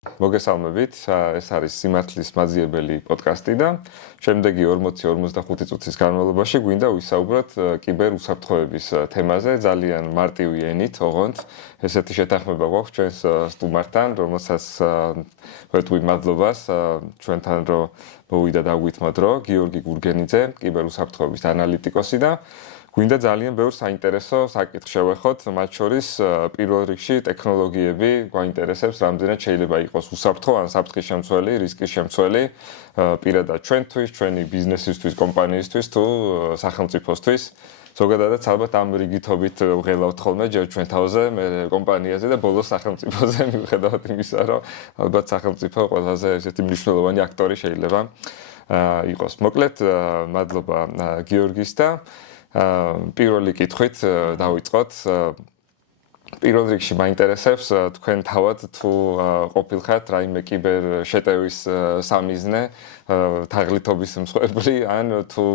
მოგესალმებით, ეს არის სიმართლის მაძიებელი პოდკასტი და შემდეგი 40-45 წუთის განმავლობაში გვინდა ვისაუბროთ კიბერ უსაფრთხოების თემაზე, ძალიან მარტივი ენით, ოღონდ ესეთი შეთანხმება გვაქვს ჩვენს სტუმართან, რომელსაც ვეტყვი მადლობას ჩვენთან რომ მოვიდა დაგვითმა დრო, გიორგი გურგენიძე, კიბერ უსაფრთხოების ანალიტიკოსი და გვინდა ძალიან ბევრ საინტერესო საკითხს შევეხოთ, მათ შორის პირველ რიგში ტექნოლოგიები გვაინტერესებს, რამდენად შეიძლება იყოს უსაფრთხო ან საფრთხის შემცველი, რისკის შემცველი პირადად ჩვენთვის, ჩვენი ბიზნესისთვის, კომპანიისთვის თუ სახელმწიფოსთვის. ზოგადადაც ალბათ ამ რიგითობით ვღელავთ ხოლმე ჯერ ჩვენ თავზე, მე კომპანიაზე და ბოლოს სახელმწიფოზე, მიუხედავად იმისა, რომ ალბათ სახელმწიფო ყველაზე ესეთი მნიშვნელოვანი აქტორი შეიძლება იყოს. მოკლედ, მადლობა გიორგის და პირველი კითხვით დავიწყოთ. პირველ რიგში მაინტერესებს თქვენ თავად თუ ყოფილხართ რაიმე კიბერ შეტევის სამიზნე, თაღლითობის მსხვერპლი ან თუ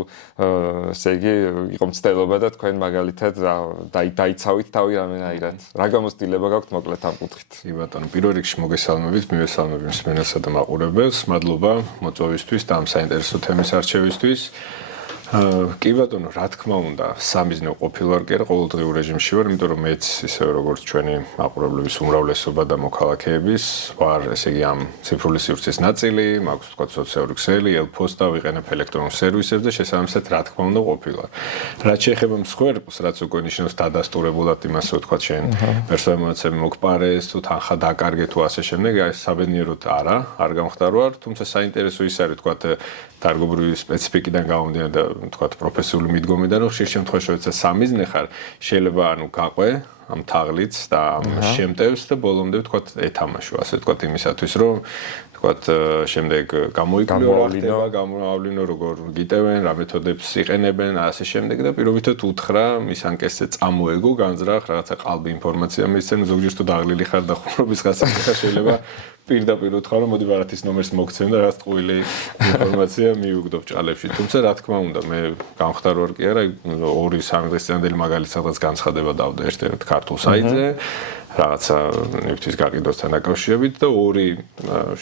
ესე იგი იყო მცდელობა და თქვენ მაგალითად დაიცავით თავი რამენაირად. რა გამოცდილება გაქვთ მოკლედ ამ კუთხით? კი ბატონო, პირველ რიგში მოგესალმებით, მივესალმები მსმენელსა და მაყურებელს. მადლობა მოწვევისთვის და ამ საინტერესო თემის არჩევისთვის. კი ბატონო, რა თქმა უნდა, სამიზნე ყოფილვარ კი არა, ყოველდღიურ რეჟიმში ვარ, იმიტომ რომ მეც ისევე როგორც ჩვენი მაყურებლების უმრავლესობა და მოქალაქეების ვარ, ესე იგი ამ ციფრული სივრცის ნაწილი, მაქვს თქვა სოციალური ქსელი, ელფოსტა, ვიყენებ ელექტრონულ სერვისებს და შესაბამისად რა თქმა უნდა ყოფილვარ. რაც შეეხება მსხვერპლს, რაც უკვე ნიშნავს დადასტურებულად იმას, რომ თქვა შენ პერსონალური მონაცემები მოგპარეს, თუ თანხა დაკარგე თუ ასე შემდეგ, აი საბედნიეროდ არ გამხდარვარ, თუმცა საინტერესო ის არის თქვა დარგობრივი სპეციფიკიდან გამომდინარე და თქვა პროფესიული მიდგომიდან რომ ხშირ შემთხვევაში როცა სამიზნე ხარ შეიძლება ანუ გაყვე ამ თაღლიც და ამ შემტევს და ბოლომდე თქვა ეთამაშო ასე თქვა იმისათვის რომ თქვა შემდეგ გამოავლინო როგორ გიტევენ რა მეთოდებს იყენებენ ასე შემდეგ და პირობითად უთხრა მის ანკესზე წამოეგო განზრახ რაღაცა ყალბი ინფორმაცია მისცენ ზოგჯერ თუ დაღლილი ხარ და ხუმრობის გასაგები ხარ შეიძლება პირდაპირ უთხრა რომ მოდი ბარათის ნომერს მოგცემ და რაღაც ტყუილი ინფორმაცია მიუგდო ჭალებში. თუმცა რა თქმა უნდა მე გამხდარ ვარ კი არა 2-3 დღის წინანდელი მაგალითად სადღაც განცხადება დავდა ერთ-ერთ ქართულ საიტზე რაღაცა ნივთის გაყიდვასთან დაკავშირებით და ორი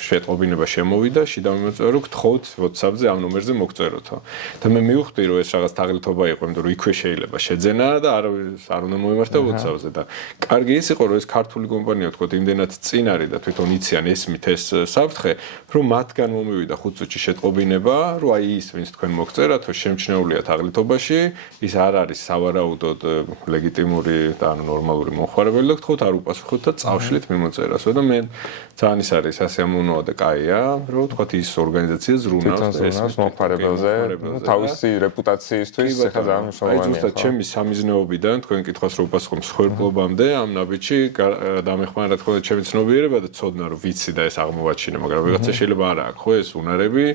შეტყობინება შემოვიდა შიდა მიმოწერა რომ გთხოვთ WhatsApp-ზე ამ ნომერზე მოგწეროთო. და მე მივხვდი რომ ეს რაღაც თაღლითობა იყო, იმიტომ რომ იქვე შეიძლება შეძენა და არ უნდა მოიმართა WhatsApp-ზე და კარგი ის იყო რომ ეს ქართული კომპანია თქო იმდენად წინ არის და თვითონ იციან ესმით ეს საფრთხე, რომ მათგან მომივიდა 5 წუთში შეტყობინება, რომ აი ის ვინც თქვენ მოგწერათო შემჩნეულია თაღლითობაში, ის არ არის სავარაუდოდ ლეგიტიმური და ანუ ნორმალური მომხმარებელი და გთხოვთ არ უპასუხოთ და წავშლით მიმოწერასო და მე ძალიან ის არის ასე ამუნოა და კაია, რომ თქვა ის ორგანიზაცია ზრუნავს ეს მომხმარებელზე, თავისი რეპუტაციისთვის ეხლა ძალიან მნიშვნელოვანია. აი ზუსტად ჩემი სამიზნეობიდან თქვენ კითხვას რომ უპასუხო მსხვერპლობამდე ამ ნაბიჯში დამეხმარა თქო ჩემი ცნობიერება და ცოდნა რომ ვიცი და ეს აღმოვაჩინე, მაგრამ ვიღაცა შეიძლება არ აქვს ხო ეს უნარები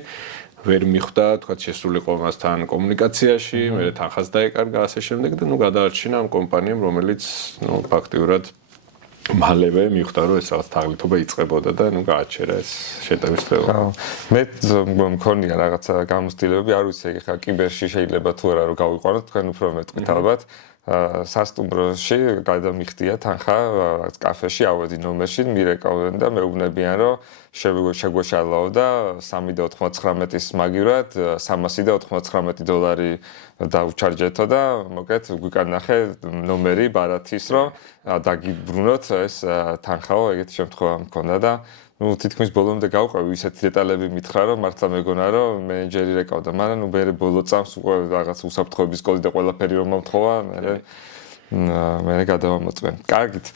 ვერ მიხვდა თქვა შესულიყო მასთან კომუნიკაციაში, მე თანხას დაეკარგა ასე შემდეგ და გადაარჩინა ამ კომპანიამ რომელიც ფაქტიურად მალევე მიხვდა რომ ეს რაღაც თაღლითობა იწყებოდა და გააჩერა ეს შეტევის თეორია. მე მქონია რაღაცა გამოცდილებები, არ ვიცი ეხლა კიბერში შეიძლება თუ არა რომ გავიყვანოთ, თქვენ უფრო მეტყვით ალბათ. სასტუმროში გადამიხდია თანხა რაღაც კაფეში ავედი ნომერში მირეკავენ და მეუბნებიან რომ შეგვეშალაო და 3.99-ის მაგივრად $399 დაუჩარჯეთო და მოკეთ გვიკანახე ნომერი ბარათის რომ დაგიბრუნოთ ეს თანხაო ეგეთი შემთხვევა მქონდა და ну თითქმის ბოლომდე გავყევი ისეთი დეტალები მითხრა რომ მართლა მეგონა რომ მენეჯერი რეკავდა, მაგრამ მე ბოლო წამს უკვე რაღაც უსაფრთხოების კოდი და ყველაფერი რომ მომთხოვა, მე გადავამოწმე. კარგით.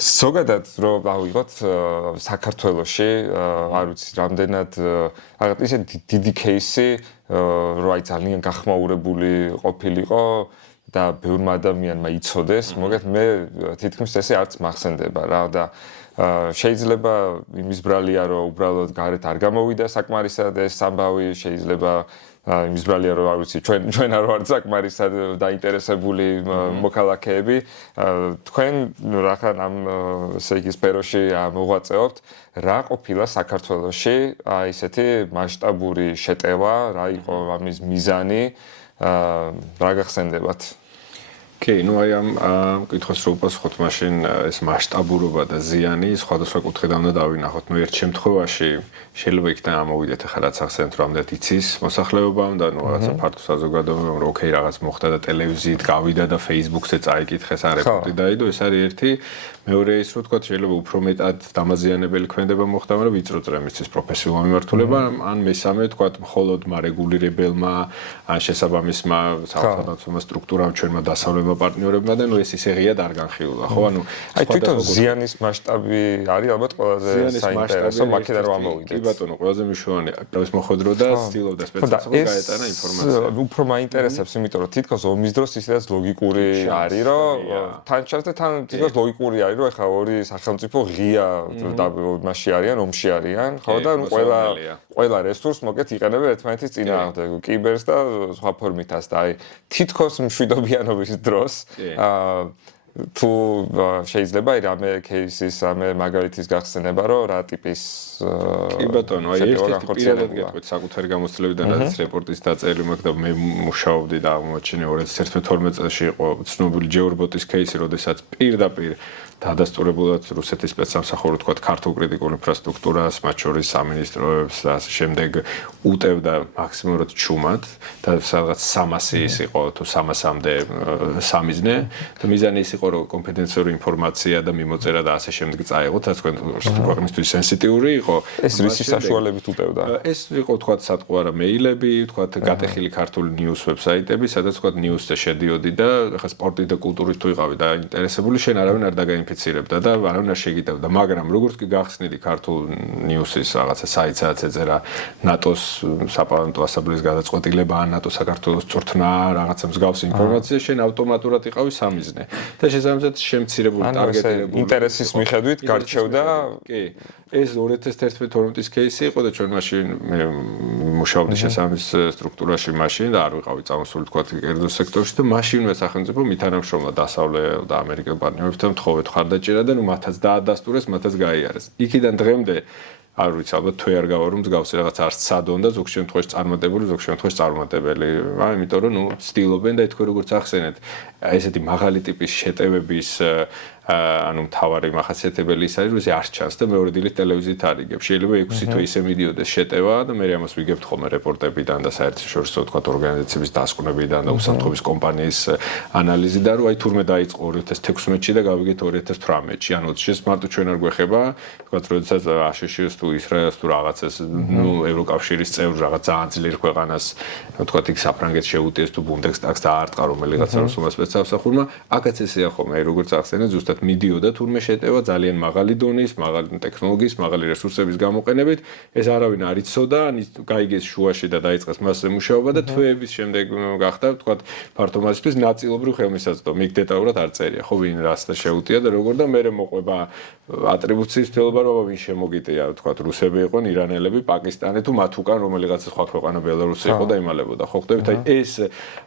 ზოგადად რომ დავიღოთ საქართველოში, არ ვიცი, რამდენად რაღაც ისეთი დიდი кейსი, რომ აი ძალიან გახმაურებული ყოფილიყო და ბევრმა ადამიანმა იცოდეს, მოგეთ მე თითქმის ესე არც მახსენდება რა და შეიძლება იმის ბრალია რომ უბრალოდ გარეთ არ გამოვიდა საკმარისად ეს ამბავი, შეიძლება იმის ბრალია რომ არ ვიცი ჩვენ არ ვართ საკმარისად დაინტერესებული მოქალაქეები, თქვენ რახან ამ ესე იგი სფეროში მოღვაწეობთ, რა ყოფილა საქართველოში აი ესეთი მასშტაბური შეტევა, რა იყო ამის მიზანი, რა გახსენდებათ? კი, ну აი ამ კითხოს რო უპასუხოთ, მაშინ ეს მასშტაბურობა და ზიანი სხვადასხვა კუთხიდან უნდა დავინახოთ. ну ერთ შემთხვევაში შეიძლება იქიდან ამოვიდეთ ახლა რაც ახსენეთ რომ ამდენ იცის მოსახლეობამ და ну რაღაცა ფართო საზოგადოებამ რომ ოკეი რაღაც მოხდა და ტელევიზიით გავიდა და Facebook-ზე წაიკითხეს ან რეპორტი დაიდო, ეს არის ერთი. მეორე ის რო თქვა შეიძლება უფრო მეტად დამაზიანებელი ქმედება მოხდა, მაგრამ ვიწრო წრემისთვის პროფესიულ მიმართულება, ან მესამე თქვა მხოლოდ მარეგულირებელმა ან შესაბამისმა საერთაშორისო სტრუქტურამ ჩვენმა დასავლელმა პარტნიორებმა და ეს ისე ღიად არ განხილულა, ხო? ანუ აი თვითონ ზიანის მასშტაბი არის ალბათ ყველაზე საინტერესო მაქედან რომ ამოვიდეთ. კი ბატონო, ყველაზე მნიშვნელოვანი ეს მოხდრო და ცდილობდა სპეციალურად გაეტანა ინფორმაცია. უფრო მაინტერესებს, იმიტომ რომ თითქოს ომის დროს ისედაც ლოგიკური არის, რომ თან ჩანს და თან თითქოს ლოგიკური არის, რომ ეხლა ორი სახელმწიფო ღია მასში არიან, ომში არიან, ხო და ყველა რესურს მოკეთ იყენებენ ერთმანეთის წინააღმდეგ, კიბერს და სხვა ფორმითაც და აი თითქოს მშვიდობიანობის დროს თუ შეიძლება რამე кейსის რამე მაგალითის გახსენება რომ რა ტიპის კი ბატონო აი ერთ-ერთი პირადად გეტყვით საკუთარი გამოცდილებიდან რაც რეპორტის დაწერილი მაქვს და მე მუშაობდი და აღმოჩინე 2011-12 წელს იყო ცნობილი ჯეორბოტის кейსი, როდესაც პირდაპირ დადასტურებულად რუსეთის სპეცსამსახური თქვა ქართულ კრიტიკულ ინფრასტრუქტურას, მათ შორის სამინისტროებს და ასე შემდეგ უტევდა მაქსიმალურად ჩუმად და სადღაც 300 ის იყო თუ 300-მდე სამიზნე და მიზანი ის იყო რომ კონფიდენციური ინფორმაცია და მიმოწერა და ასე შემდეგ წაიღოთ, რაც ქვეყნისთვის სენსიტიური იყო. ეს რისი საშუალებით უტევდა? ეს იყო თქვა სატყუარა მეილები, თქვა გატეხილი ქართული news ვებსაიტები, სადაც თქვა news-ზე შედიოდი და ხა სპორტით და კულტურით თუ იყავი და ინტერესებული შენ არავინ არ დაგაინფიცირებდა და არავინ არ შეგიტევდა, მაგრამ როგორც კი გახსნიდი ქართულ news-ის რაღაცა საიტსაც ეწერა ნატოს საპარლამენტო ასამბლეის გადაწყვეტილება ან ნატოს საქართველოს წვრთნა რაღაცა მსგავსი ინფორმაცია, შენ ავტომატურად იყავი სამიზნე და შესაბამისად შემცირებული ტარგეტირებული ინტერესის მიხედვით გარჩევდა კი ეს 2011-12 წლის кейსი იყო და ჩვენ მაშინ მე მუშაობდი შესაბამის სტრუქტურაში მაშინ და არ ვიყავი წამოსული თქვა კერძო სექტორში და მაშინვე სახელმწიფო მითანამშრომლად დასავლელ და ამერიკელ პარტნიორებთან მთხოვეთ ხარდაჭერა და მათაც დაადასტურეს, მათაც გაიარეს. იქიდან დღემდე არ ვიცი, ალბათ თუ არ გავარო მსგავსი რაღაც არც სადონ და ზოგ შემთხვევაში წარმატებული, ზოგ შემთხვევაში წარმატებელი. იმიტომ რომ ცდილობენ და თქვენ როგორც ახსენეთ, ესეთი მაღალი ტიპის შეტევების ანუ მთავარი მახასიათებელი ის არის, რომ ეს არ ჩანს და მეორე დილით ტელევიზიით არიგებ. შეიძლება 6 თვე ისე მიდიოდეს შეტევა და მე ამას ვიგებთ ხოლმე რეპორტებიდან და საერთაშორისო თქვა ორგანიზაციების დასკვნებიდან და უსაფრთხოების კომპანიის ანალიზიდან, რომ აი თურმე დაიწყო 2016-ში და გავიგეთ 2018-ში. ანუ შეს მარტო ჩვენ არ გვეხება, თქვა როდესაც აშშ-ს თუ ისრაელს თუ რაღაცას, ევროკავშირის წევრ რაღაც ძალიან ძლიერ ქვეყანას, თქვა იქ საფრანგეთს შეუტიეს თუ ბუნდესტაგს დაარტყა რომელიღაცა რუსულმა სპეცსამსახურმა, აქაც ესეა ხოლმე, აი როგორც ახსენეთ, ზუსტად მიდიოდა თურმე შეტევა ძალიან მაღალი დონის, მაღალი ტექნოლოგიის, მაღალი რესურსების გამოყენებით, ეს არავინ არ იცოდა, გაიგეს შუაში და დაიწყეს მასზე მუშაობა და თვეების შემდეგ გახდა, თქვა ფართო მასისთვის ნაწილობრივ ხელმისაწვდომი, იქ დეტალურად არ წერია, ხო ვინ რას და შეუტია და როგორ და მე მოყვება ატრიბუციის თელობა რომ ვინ შემოგიტია, თქვა რუსები იყვნენ, ირანელები, პაკისტანი თუ მათ უკან რომელიღაცა სხვა ქვეყანა ბელარუსი იყო და იმალებოდა. ხო ხდებით, აი ეს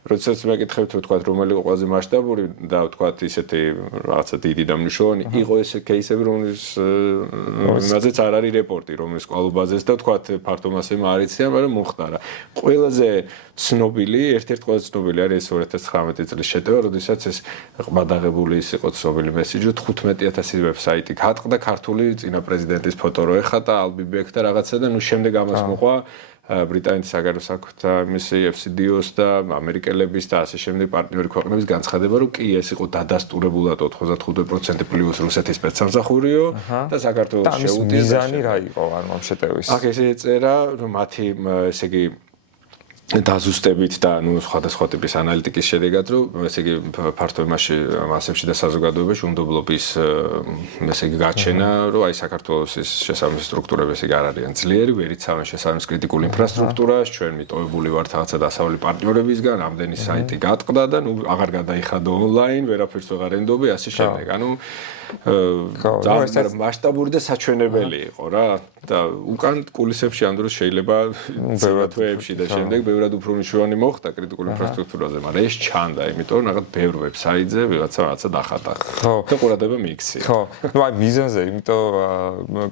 როდესაც მეკითხებთ თქვა რომელი იყო ყველაზე მასშტაბური და თქვა ისეთი რაღაცა დიდი და მნიშვნელოვანი იყო ეს кейსები, რომლის იმაზეც არ არის რეპორტი, რომლის კვალობაზეს და თქვა ფართო მასე მარიციან, მაგრამ მოხდარა. ყველაზე ცნობილი, ერთ-ერთი ყველაზე ცნობილი არის 2019 წლის შეტევა, როდესაც ეს ყბადაღებული ის იყო ცნობილი მესიჯი 15,000 ვებსაიტი გატყდა ქართული წინა პრეზიდენტის ფოტო რო ეხატა ალბიბექ და რაღაცა და ნუ შემდეგ ამას მოყვა ბრიტანეთის საგარეო საქმეთა მისი FCDO-ს და ამერიკელების და ასე შემდეგ პარტნიორი ქვეყნების განცხადება, რომ კი ეს იყო დადასტურებულად 95% პლუს რუსეთის სპეცსამსახურიო და საქართველოს შეუტია. მიზანი რა იყო ამ შეტევის? აქ ესე ეწერა, რომ მათი ესე იგი დაზუსტებით და ნუ სხვადასხვა ტიპის ანალიტიკის შედეგად, რომ ესე იგი ფართო იმაში მასებში და საზოგადოებაში უნდობლობის ესე იგი გაჩენა, რომ აი საქართველოს ეს შესაბამისი სტრუქტურები ესე იგი არ არიან ძლიერი, ვერ იცავენ შესაბამის კრიტიკულ ინფრასტრუქტურას, ჩვენ მიტოვებული ვართ რაღაცა დასავლელი პარტნიორებისგან, ამდენი საიტი გატყდა და ნუ აღარ გადაიხადო ონლაინ, ვერაფერს ვეღარ ენდობი, ასე შემდეგ. ანუ ძალიან მასშტაბური და საჩვენებელი იყო რა და უკან კულისებში ამ დროს შეიძლება თვეებში და შემდეგ ბევრ ბევრად უფრო მნიშვნელოვანი მოხდა კრიტიკულ ინფრასტრუქტურაზე, მაგრამ ეს ჩანდა, იმიტომ რომ რაღაც ბევრ ვებსაიტზე რაღაცა დახატა. ხო. და ყურადღება მიიქცია. ხო, ну აი მიზანზე, იმიტომ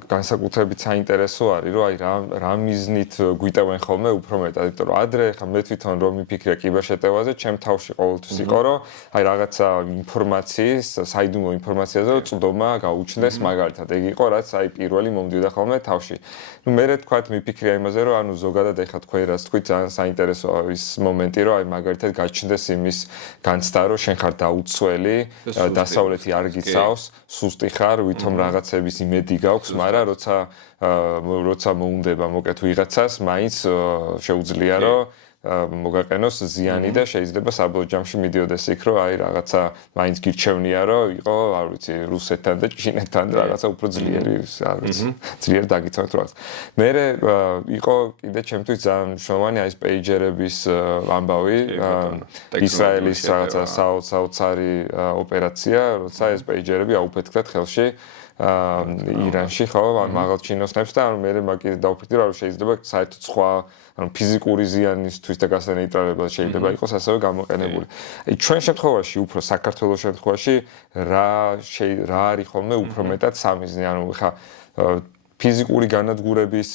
განსაკუთრებით საინტერესო არის, რომ აი რა მიზნით გვიტევენ ხოლმე უფრო მეტად, იმიტომ რომ ადრე ხა მე თვითონ რომ მიფიქრია კიბერშეტევაზე, ჩემ თავში ყოველთვის იყო, რომ აი რაღაცა ინფორმაციის, საიდუმლო ინფორმაციაზე წვდომა გაუჩნდეს მაგალითად. ეგ იყო რაც აი პირველი მომდიოდა ხოლმე თავში. ну მე თქვათ მიფიქრია იმაზე, რომ ანუ ზოგადად ეხა თქვენ რაც თქვით ძალიან საინტერესოა ის მომენტი, რომ აი მაგალითად გაჩნდეს იმის განცდა, რომ შენ ხარ დაუცველი, დასავლეთი არ გიცავს, სუსტი ხარ, ვითომ რაღაცების იმედი გაქვს, მაგრამ როცა მოუნდება მოკეთ ვიღაცას, მაინც შეუძლია რომ მოგაყენოს ზიანი და შეიძლება საბოლოო ჯამში მიდიოდეს იქ, რომ აი რაღაცა მაინც გირჩევნია, რომ იყო, არ ვიცი, რუსეთთან და ჩინეთთან რაღაცა უფრო ძლიერი, არ ვიცი, ძლიერ დაგიცავთ რაღაც. მერე იყო კიდე ჩემთვის ძალიან მნიშვნელოვანი აი ეს პეიჯერების ამბავი, ისრაელის რაღაცა საოცარი ოპერაცია, როცა ეს პეიჯერები აუფეთქდათ ხელში ირანში, ხო, მაღალ ჩინოსნებს და მე მაგით დავფიქრდი, რომ შეიძლება საერთოდ სხვა ანუ ფიზიკური ზიანისთვის და გასანეიტრალებლად შეიძლება იყოს ასევე გამოყენებული. აი ჩვენ შემთხვევაში, უფრო საქართველოს შემთხვევაში რა არის ხოლმე უფრო მეტად სამიზნე, ანუ ხა ფიზიკური განადგურების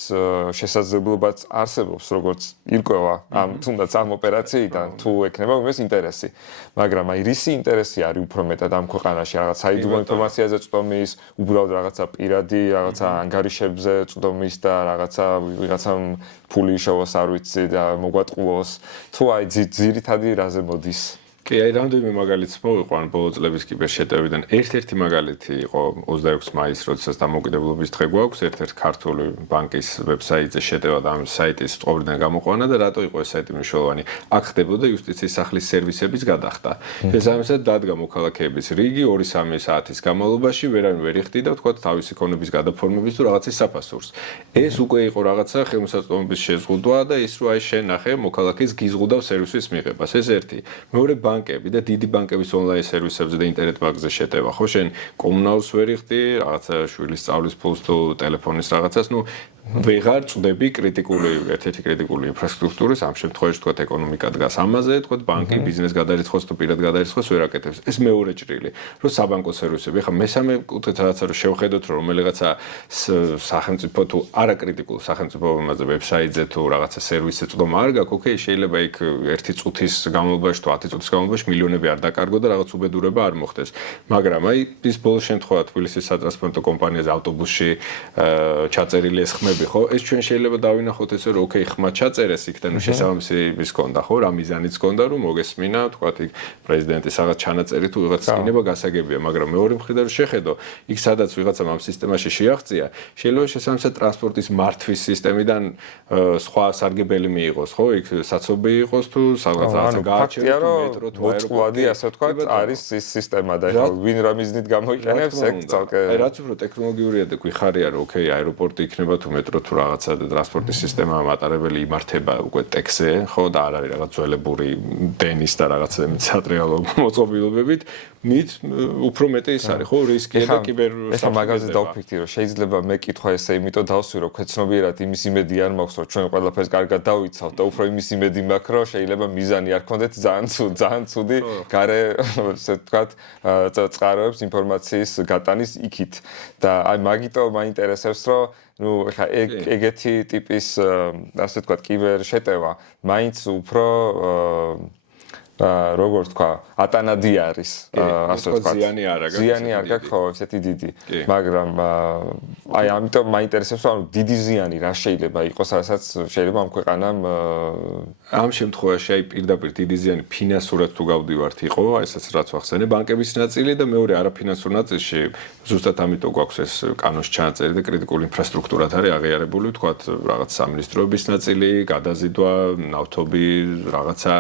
შესაძლებლობაც არსებობს, როგორც ირკვევა ამ თუნდაც ამ ოპერაციიდან, თუ ექნება იმის ინტერესი. მაგრამ აი რისი ინტერესი არის უფრო მეტად ამ ქვეყანაში, რაღაც საიდუმლო ინფორმაციაზე წვდომის, უბრალოდ რაღაცა პირადი, რაღაცა ანგარიშებზე წვდომის და ვიღაცამ ფული შევას, არ ვიცი და მოგვატყუოს, თუ აი ძირითადი რაზე მოდის. კი, აი რამდენიმე მაგალითს მოვიყვან ბოლო წლების კიბერშეტევიდან. ერთ-ერთი მაგალითი იყო 26 მაისს, როდესაც დამოუკიდებლობის დღე გვაქვს, ერთ-ერთი ქართული ბანკის ვებსაიტზე შეტევა და ამ საიტის წყობრიდან გამოყვანა და რატო იყო ეს საიტი მნიშვნელოვანი? აქ ხდებოდა იუსტიციის სახლის სერვისების გადახდა. შესაბამისად დადგა მოქალაქეების რიგი 2-3 საათის განმავლობაში, ვერავინ ვერ იხდიდა, თქვათ თავისი ქონების გადაფორმების თუ რაღაცის საფასურს. ეს უკვე იყო რაღაცა ხელმისაწვდომობის შეზღუდვა და ის რომ აი შენ ნახე მოქალაქეს გიზღუდავ სერვისის მიღებას. ეს ერთი. მეორე ბანკები და დიდი ბანკების ონლაინ სერვისებზე და ინტერნეტ ბანკზე შეტევა. ხო შენ კომუნალს ვერ იხდი, რაღაცა შვილის სწავლის ფულს თუ ტელეფონის რაღაცას, ну ვეღარ წვდები ერთ-ერთი კრიტიკული ინფრასტრუქტურის, ამ შემთხვევაში თქვათ ეკონომიკა დგას ამაზე, თქვათ ბანკი ბიზნეს გადარიცხოს თუ პირად გადარიცხოს ვერ აკეთებს. ეს მეორე ჭრილი, რომ საბანკო სერვისები. ხა მესამე კუთხით რაღაცა რომ შევხედოთ, რომ რომელიღაცა სახელმწიფო თუ არაკრიტიკულ სახელმწიფოებაზე ვებსაიტზე თუ რაღაცა სერვისზე წვდომა არ გაქვს, ოკეი, შეიძლება იქ 1 წუთის განმავლობაში თუ 10 წუთის განმავლობაში მილიონები არ დაკარგო და რაღაც უბედურება არ მოხდეს. მაგრამ აი ის ბოლო შემთხვევა თბილისის სატრანსპორტო კომპანიაზე ავტობუსში ჩაწერილი ეს ხმები, ხო? ეს ჩვენ შეიძლება დავინახოთ ესე რომ ოკეი, ხმა ჩაწერეს იქ და ნუ შესაბამისი ის ჰქონდა, ხო? რა მიზანიც ჰქონდა, რომ მოგესმინა, თქვათ იქ პრეზიდენტის რაღაც ჩანაწერი თუ ვიღაც წინება გასაგებია, მაგრამ მეორე მხრიდან რომ შეხედო, იქ სადაც ვიღაცამ ამ სისტემაში შეაღწია, შეიძლება შესაბამისად ტრანსპორტის მართვის სისტემიდან სხვა სარგებელი მიიღოს, ხო? იქ საცობი იყოს თუ რაღაცა გააჩეროს თუ მეტრო თუ აეროპორტი, ასე ვთქვათ, არის ის სისტემა და ეხლა ვინ რა მიზნით გამოიყენებს, ეგ ცალკე აი რაც უფრო ტექნოლოგიურია და გვიხარია რომ ოკეი, აეროპორტი იქნება თუ მეტრო თუ რაღაცა და ტრანსპორტის სისტემა მატარებელი იმართება უკვე ტექსზე, ხო და არ არის რაღაც ძველებური დენის და რაღაცა სატრიალო მოწყობილობებით, მით უფრო მეტი ის არის, ხო, რისკია და კიბერ ეხლა მაგაზე დავფიქრდი, რომ შეიძლება მე კითხვა ესე იმიტომ დავსვი, რომ ქვეცნობიერად იმის იმედი არ მაქვს, რომ ჩვენ ყველაფერს კარგად დავიცავთ და უფრო იმის იმედი მაქვს, რომ შეიძლება მიზანი არ გქონდეთ ძალიან ცუდი გარე, ასე ვთქვათ, წყაროებს ინფორმაციის გატანის იქით და აი მაგიტომ მაინტერესებს, რომ ну, ეხა ეგეთი ტიპის, ასე ვთქვათ, კიბერშეტევა მაინც უფრო როგორც თქვა, ატანადი არის, ასე ვთქვათ. ზიანი არ გაქვს, ხო, ესეთი დიდი. მაგრამ აი ამიტომ მაინტერესებს, რომ დიდი ზიანი რა შეიძლება იყოს, რასაც შეიძლება ამ ქვეყანამ ამ შემთხვევაში აი პირდაპირ დიდი ზიანი ფინანსურად თუ გავდივართ იყო, ესაც რაც ვახსენე, ბანკების ნაწილი და მეორე არაფინანსურ ნაწილში ზუსტად ამიტომ გვაქვს ეს კანონში ჩანაწერი და კრიტიკული ინფრასტრუქტურად არის აღიარებული, თქვათ, რაღაც სამინისტროების ნაწილი, გადაზიდვა, ნავთობი, რაღაცა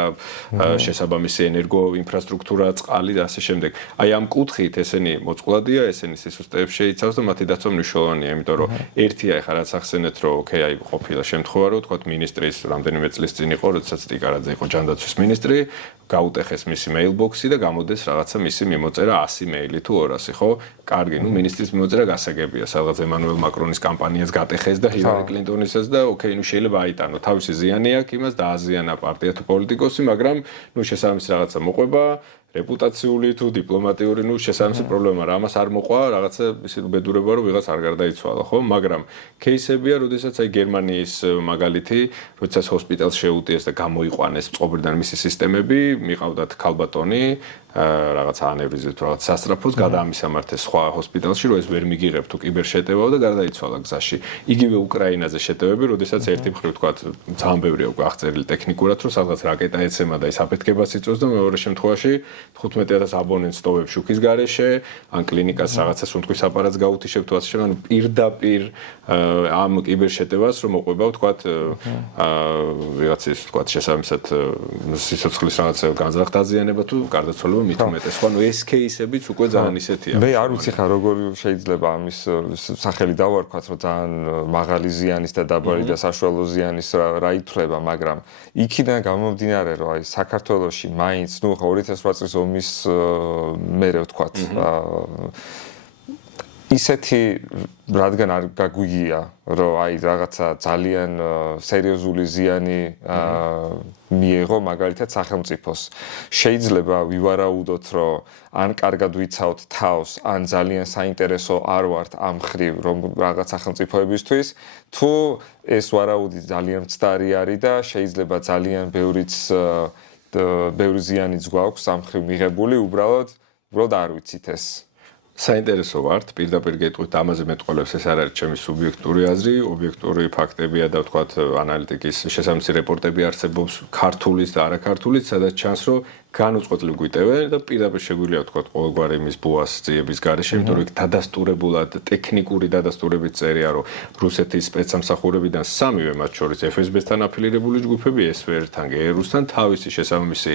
შესაბამისი ენერგო ინფრასტრუქტურა, წყალი და ასე შემდეგ. აი ამ კუთხით ესენი მოწყვლადია, ესენი სისუსტეებს შეიცავს და მათი დაცვა მნიშვნელოვანია, იმიტომ რომ ერთია ეხლა რაც ახსენეთ, რომ ოკეი, აი ყოფილა შემთხვევა, რომ თქვათ მინისტრის რამდენიმე წლის წინ იყო, როდესაც ტიკარაძე იყო ჯანდაცვის მინისტრი, გაუტეხეს მისი მეილბოქსი და გამოდეს რაღაცა მისი მიმოწერა 100 მეილი თუ 200, ხო? კარგი, ნუ მინისტრის მიმოწერა გასაგებია, სადღაც ემანუელ მაკრონის კამპანიას გატეხეს და ჰილარი კლინტონისაც და ოკეი, ნუ შეიძლება აიტანო, თავისი ზიანი აქვს იმას და აზიანა პარტია თუ პოლიტიკოსი, მაგრამ ნუ შესაბამისი რაღაცა მოყვება, რეპუტაციული თუ დიპლომატიური, ნუ შესაბამისი პრობლემა რა, ამას არ მოყვა, რაღაცა ისე უბედურება რომ ვიღაც არ გარდაიცვალა, ხო? მაგრამ кейსებია, როდესაც აი გერმანიის მაგალითი, როდესაც ჰოსპიტალს შეუტიეს და გამოიყვანეს წყობრიდან მისი სისტემები, მიყავდათ ქალბატონი რაღაც ანევრიზმით რაღაც სასწრაფოს გადაამისამართეს სხვა ჰოსპიტალში, რომ ეს ვერ მიგიღებ თუ კიბერშეტევაო და გარდაიცვალა გზაში. იგივე უკრაინაზე შეტევები, როდესაც ერთი მხრივ თქვათ, ძალიან ბევრია უკვე აღწერილი ტექნიკურად, რომ სადღაც რაკეტა ეცემა და ის აფეთქებას იწვევს და მეორე შემთხვევაში 15000 აბონენტს ტოვებს შუქის გარეშე, ან კლინიკას რაღაცა სუნთქვის აპარატს გაუთიშებ თუ ასე შემდეგ, პირდაპირ ამ კიბერშეტევას რომ მოყვება, თქვათ, ვიღაცის, თქვათ, შესაბამისად სიცოცხლის რაღაცა განზრახ დაზიანება თუ გარდაცვალება მით უმეტეს. ხო, ანუ ეს кейსებიც უკვე ძალიან ისეთია. მე არ ვიცი ხა როგორ შეიძლება ამის სახელი დავარქვათ, რომ ძალიან მაღალი ზიანის და დაბალი და საშუალო ზიანის რა ითვლება, მაგრამ იქიდან გამომდინარე, რომ აი საქართველოში მაინც, ნუ 2008 წლის ომის მერე ვთქვათ, ისეთი რადგან არ გაგვიგია, რომ აი რაღაცა ძალიან სერიოზული ზიანი მიიღო მაგალითად სახელმწიფოს. შეიძლება ვივარაუდოთ, რომ ან კარგად ვიცავთ თავს, ან ძალიან საინტერესო არ ვართ ამ ხრივ, რომ რაღაც სახელმწიფოებისთვის, თუ ეს ვარაუდი ძალიან მცდარი არის და შეიძლება ძალიან ბევრი ზიანიც გვაქვს ამ ხრივ მიღებული, უბრალოდ არ ვიცით ეს. საინტერესო ვართ, პირდაპირ გეტყვით, ამაზე მეტყველებს ეს არ არის ჩემი სუბიექტური აზრი, ობიექტური ფაქტებია და ვთქვათ, ანალიტიკის შესაბამისი რეპორტები არსებობს ქართულის და არაქართულის, სადაც ჩანს, რომ განუწყვეტლივ გვიტევენ და პირდაპირ შეგვიძლია ვთქვათ, ყოველგვარი იმის ბუას ძიების გარეშე, იმიტომ რომ იქ დადასტურებულად, ტექნიკური დადასტურებით წერია, რომ რუსეთის სპეცსამსახურებიდან სამივე მათ შორის FSB-თან აფილირებული ჯგუფები, SVR-თან, GRU-თან თავისი შესაბამისი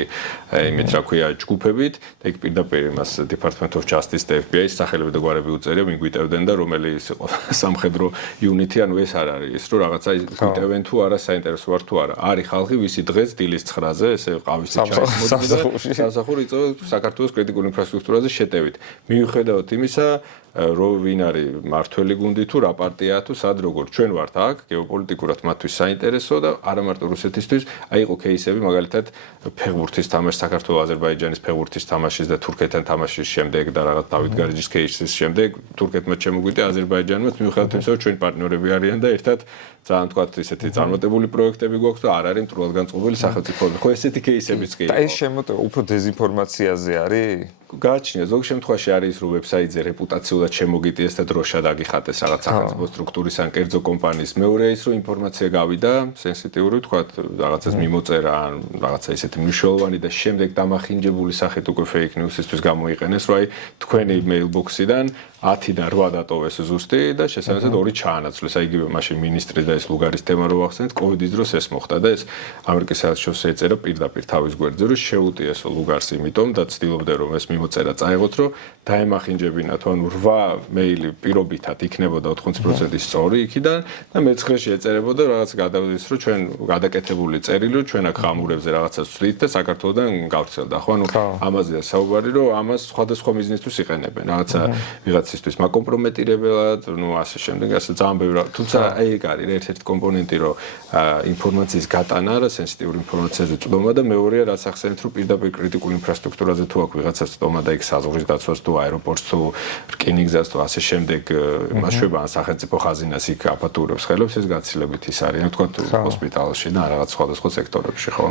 იმით რა ქვია ჯგუფებით და იქ პირდაპირ იმას Department of Justice და FBI-ის სახელები და გვარები უწერია, ვინ გვიტევდნენ და რომელი ის იყო სამხედრო იუნიტი, ანუ ეს არ არის ის, რომ რაღაცა გვიტევენ თუ არა, საინტერესო ვარ თუ არა. არის ხალხი, ვისი დღეს დილის 9-ზე ესე ყავის ჩაის სამსახური იწვევს საქართველოს კრიტიკულ ინფრასტრუქტურაზე შეტევით. მიუხედავად იმისა, რომ ვინ არის მართველი გუნდი თუ რა პარტიაა თუ სად როგორ ჩვენ ვართ აქ გეოპოლიტიკურად მათთვის საინტერესო და არა მარტო რუსეთისთვის, აი იყო кейსები მაგალითად ფეხბურთის თამაში საქართველოს აზერბაიჯანის ფეხბურთის თამაშის და თურქეთთან თამაშის შემდეგ და რაღაც დავით გარეჯის кейსის შემდეგ თურქეთმა შემოგვიტა აზერბაიჯანმა მიუხედავად იმისა, რომ ჩვენ პარტნიორები არიან და ერთად ძალიან თქვათ ისეთი წარმატებული პროექტები გვაქვს და არ არის მტრულად განწყობილი სახელმწიფოები. ხო ესეთი кейსებიც კი იყო. და ეს უფრო დეზინფორმაციაზე არის? გააჩნია ზოგ შემთხვევაში არის რომ ვებსაიტზე რეპუტაციულად შემოგიტიეს და დროშად აგიხატეს რაღაც სახელმწიფო სტრუქტურის ან კერძო კომპანიის. მეორეა ის რომ ინფორმაცია გავიდა სენსიტიური თქვათ რაღაცას მიმოწერა ან რაღაცა ისეთი მნიშვნელოვანი და შემდეგ დამახინჯებული სახით უკვე fake news-ისთვის გამოიყენეს რომ აი თქვენი mailbox-იდან 10-დან 8 დატოვეს ზუსტი და შესაბამისად 2 ჩაანაცვლეს. აი იგივე მაშინ მინისტრი და ეს ლუგარის თემა რო ახსენეთ, კოვიდის დროს ეს მოხდა და ეს ამერიკის საელჩოს ეწერა პირდაპირ თავის გვერდზე რომ შეუტიეს ლუგარს იმიტომ და ცდილობდა რომ ეს მოწერა წაიღოთ, რომ დაემახინჯებინა თუ ანუ 8 მეილი პირობითად იქნებოდა 80% სწორი იქიდან და მე-9-ში ეწერებოდა რაღაც გადავიდეს, რომ ჩვენ გადაკეთებული წერილი, რომ ჩვენ აქ ხამურებზე რაღაცას ვცვლით და საქართველოსდან გავრცელდა. ხო, ანუ ამაზეა საუბარი, რომ ამას სხვადასხვა მიზნისთვის იყენებენ. რაღაცა ვიღაცისთვის მაკომპრომეტირებელად, ნუ ასე შემდეგ, ასე ძალიან ბევრი. თუმცა აი ეგ არის ერთ-ერთი კომპონენტი, რომ ინფორმაციის გატანა და სენსიტიური ინფორმაციაზე წვდომა და მეორეა რაც ახსენეთ, რომ პირდაპირ კრიტიკულ ინფრასტრუქტურაზე თუ აქვს ვიღაცას და იქ საზღვრის დაცვას თუ აეროპორტს თუ რკინიგზას თუ ასე შემდეგ მასშტაბ ან სახელმწიფო ხაზინას იქ აფატურებს ხელებს ეს გაცილებით ის არის თქვა თუ ჰოსპიტალში და რაღაც სხვადასხვა სექტორებში ხო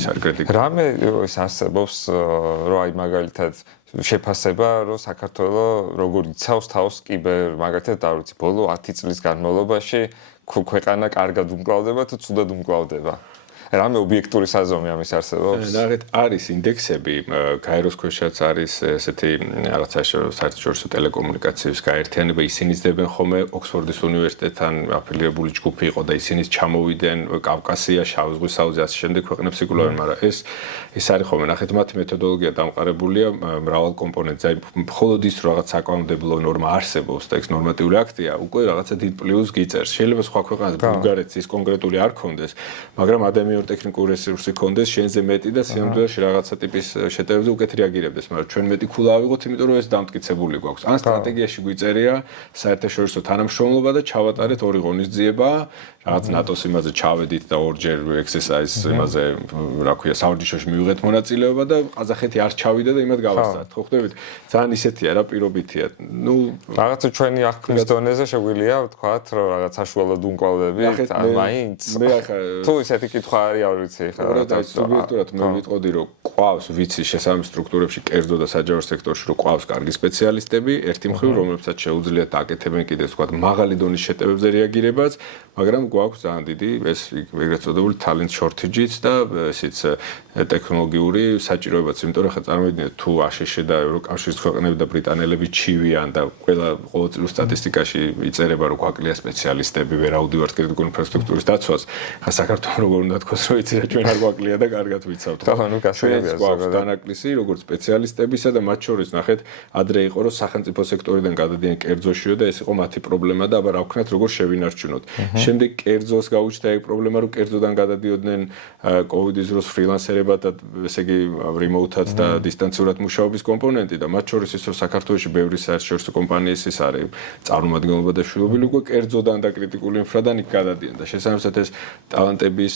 ის არის კრიტიკული რამე ეს არსებობს რომ აი მაგალითად შეფასება რომ საქართველოს როგორ იცავს თავს კიბერ მაგალითად და ვიცი ბოლო 10 წლის განმავლობაში ქვეყანა კარგად უმკლავდება თუ ცუდად უმკლავდება რამე ობიექტური საზომი ამის არსებობს? ნახეთ, არის ინდექსები, გაეროს ქვეშაც არის ესეთი რაღაცა საერთაშორისო ტელეკომუნიკაციების გაერთიანება, ისინი ძებენ ხოლმე ოქსფორდის უნივერსიტეტთან აფილირებული ჯგუფი იყო და ისინი ჩამოვიდნენ კავკასია, შავი ზღვის აუზი ასე შემდეგ ქვეყნებს იკვლევენ, მაგრამ ეს არის ხოლმე, ნახეთ, მათი მეთოდოლოგია დამყარებულია მრავალ კომპონენტზე. მხოლოდ ის რაღაც საკანონმდებლო ნორმა არსებობს და ეს ნორმატიული აქტია, უკვე რაღაცა დიდ პლუს გიწერს. შეიძლება სხვა ქვეყანას ბულგარეთს ის კონკრეტული არ ქონდეს, მაგრამ ადამიანურ ტექნიკურ რესურსი ქონდეს შენზე მეტი და სიამოვნებაში რაღაცა ტიპის შეტევებზე უკეთ რეაგირებდეს, მაგრამ ჩვენ მეტი ქულა ავიღოთ, იმიტომ რომ ეს დამტკიცებული გვაქვს. ან სტრატეგიაში გვიწერია საერთაშორისო თანამშრომლობა და ჩავატარეთ ორი ღონისძიება, რაღაც ნატოს იმაზე ჩავედით და ორჯერ exercise იმაზე, რა ქვია, სავრჯიშოში მივიღეთ მონაწილეობა და ყაზახეთი არ ჩავიდა და იმად გავასწარეთ. ხო ხვდებით? ძალიან ისეთია რა, პირობითია. ნუ რაღაცა ჩვენი აღქმის დონეზე შეგვიძლია ვთქვათ, რომ რაღაც საშუალოდ უმკლავდებით, ან მაინც. მე ახლა თუ ესეთი კითხვა არის, არ ვიცი ხა. სუბიექტურად მე ვიტყოდი, რომ ყავს ვიცი შესაბამის სტრუქტურებში, კერძო და საჯარო სექტორში, რომ ყავს კარგი სპეციალისტები, ერთი მხრივ, რომლებსაც შეუძლიათ აკეთებენ კიდევ ვთქვათ, მაღალი დონის შეტევებზე რეაგირებაც, მაგრამ გვაქვს ძალიან დიდი ეს ეგრეთ წოდებული talent shortage-იც და ესეც ტექნოლოგიური საჭიროებაც, იმიტომ რომ ხა წარმოიდგინეთ თუ აშშ და ევროკავშირის ქვეყნები და ბრიტანელები ჩივიან და ყოველწლიურ სტატისტიკაში იწერება რომ გვაკლია სპეციალისტები, ვერ ავდივართ კრიტიკული ინფრასტრუქტურის დაცვას. ხა საქართველოს როგორ უნდა თქოს რომ იცი რა ჩვენ არ გვაკლია და კარგად ვიცავთ. ნუ გასაგებია გვაქვს დანაკლისი როგორც სპეციალისტებისა და მათ შორის ნახეთ ადრე იყო რომ სახელმწიფო სექტორიდან გადადიან კერძოშიო და ეს იყო მათი პრობლემა და აბა რა ვქნათ როგორ შევინარჩუნოთ. შემდეგ კერძოს გაუჩნდა ეგ პრობლემა რომ კერძოდან გადადიოდნენ კოვიდის დროს ფრილანსერებად და ესე იგი რიმოუთად და დისტანციურად მუშაობის კომპონენტი და მათ შორის ის რომ საქართველოში ბევრი საერთაშორისო კომპანიის ის არის წარმომადგენლობა და შვილობილი უკვე კერძოდან და კრიტიკული ინფრადან იქ გადადიან და შესაბამისად ეს ტალანტების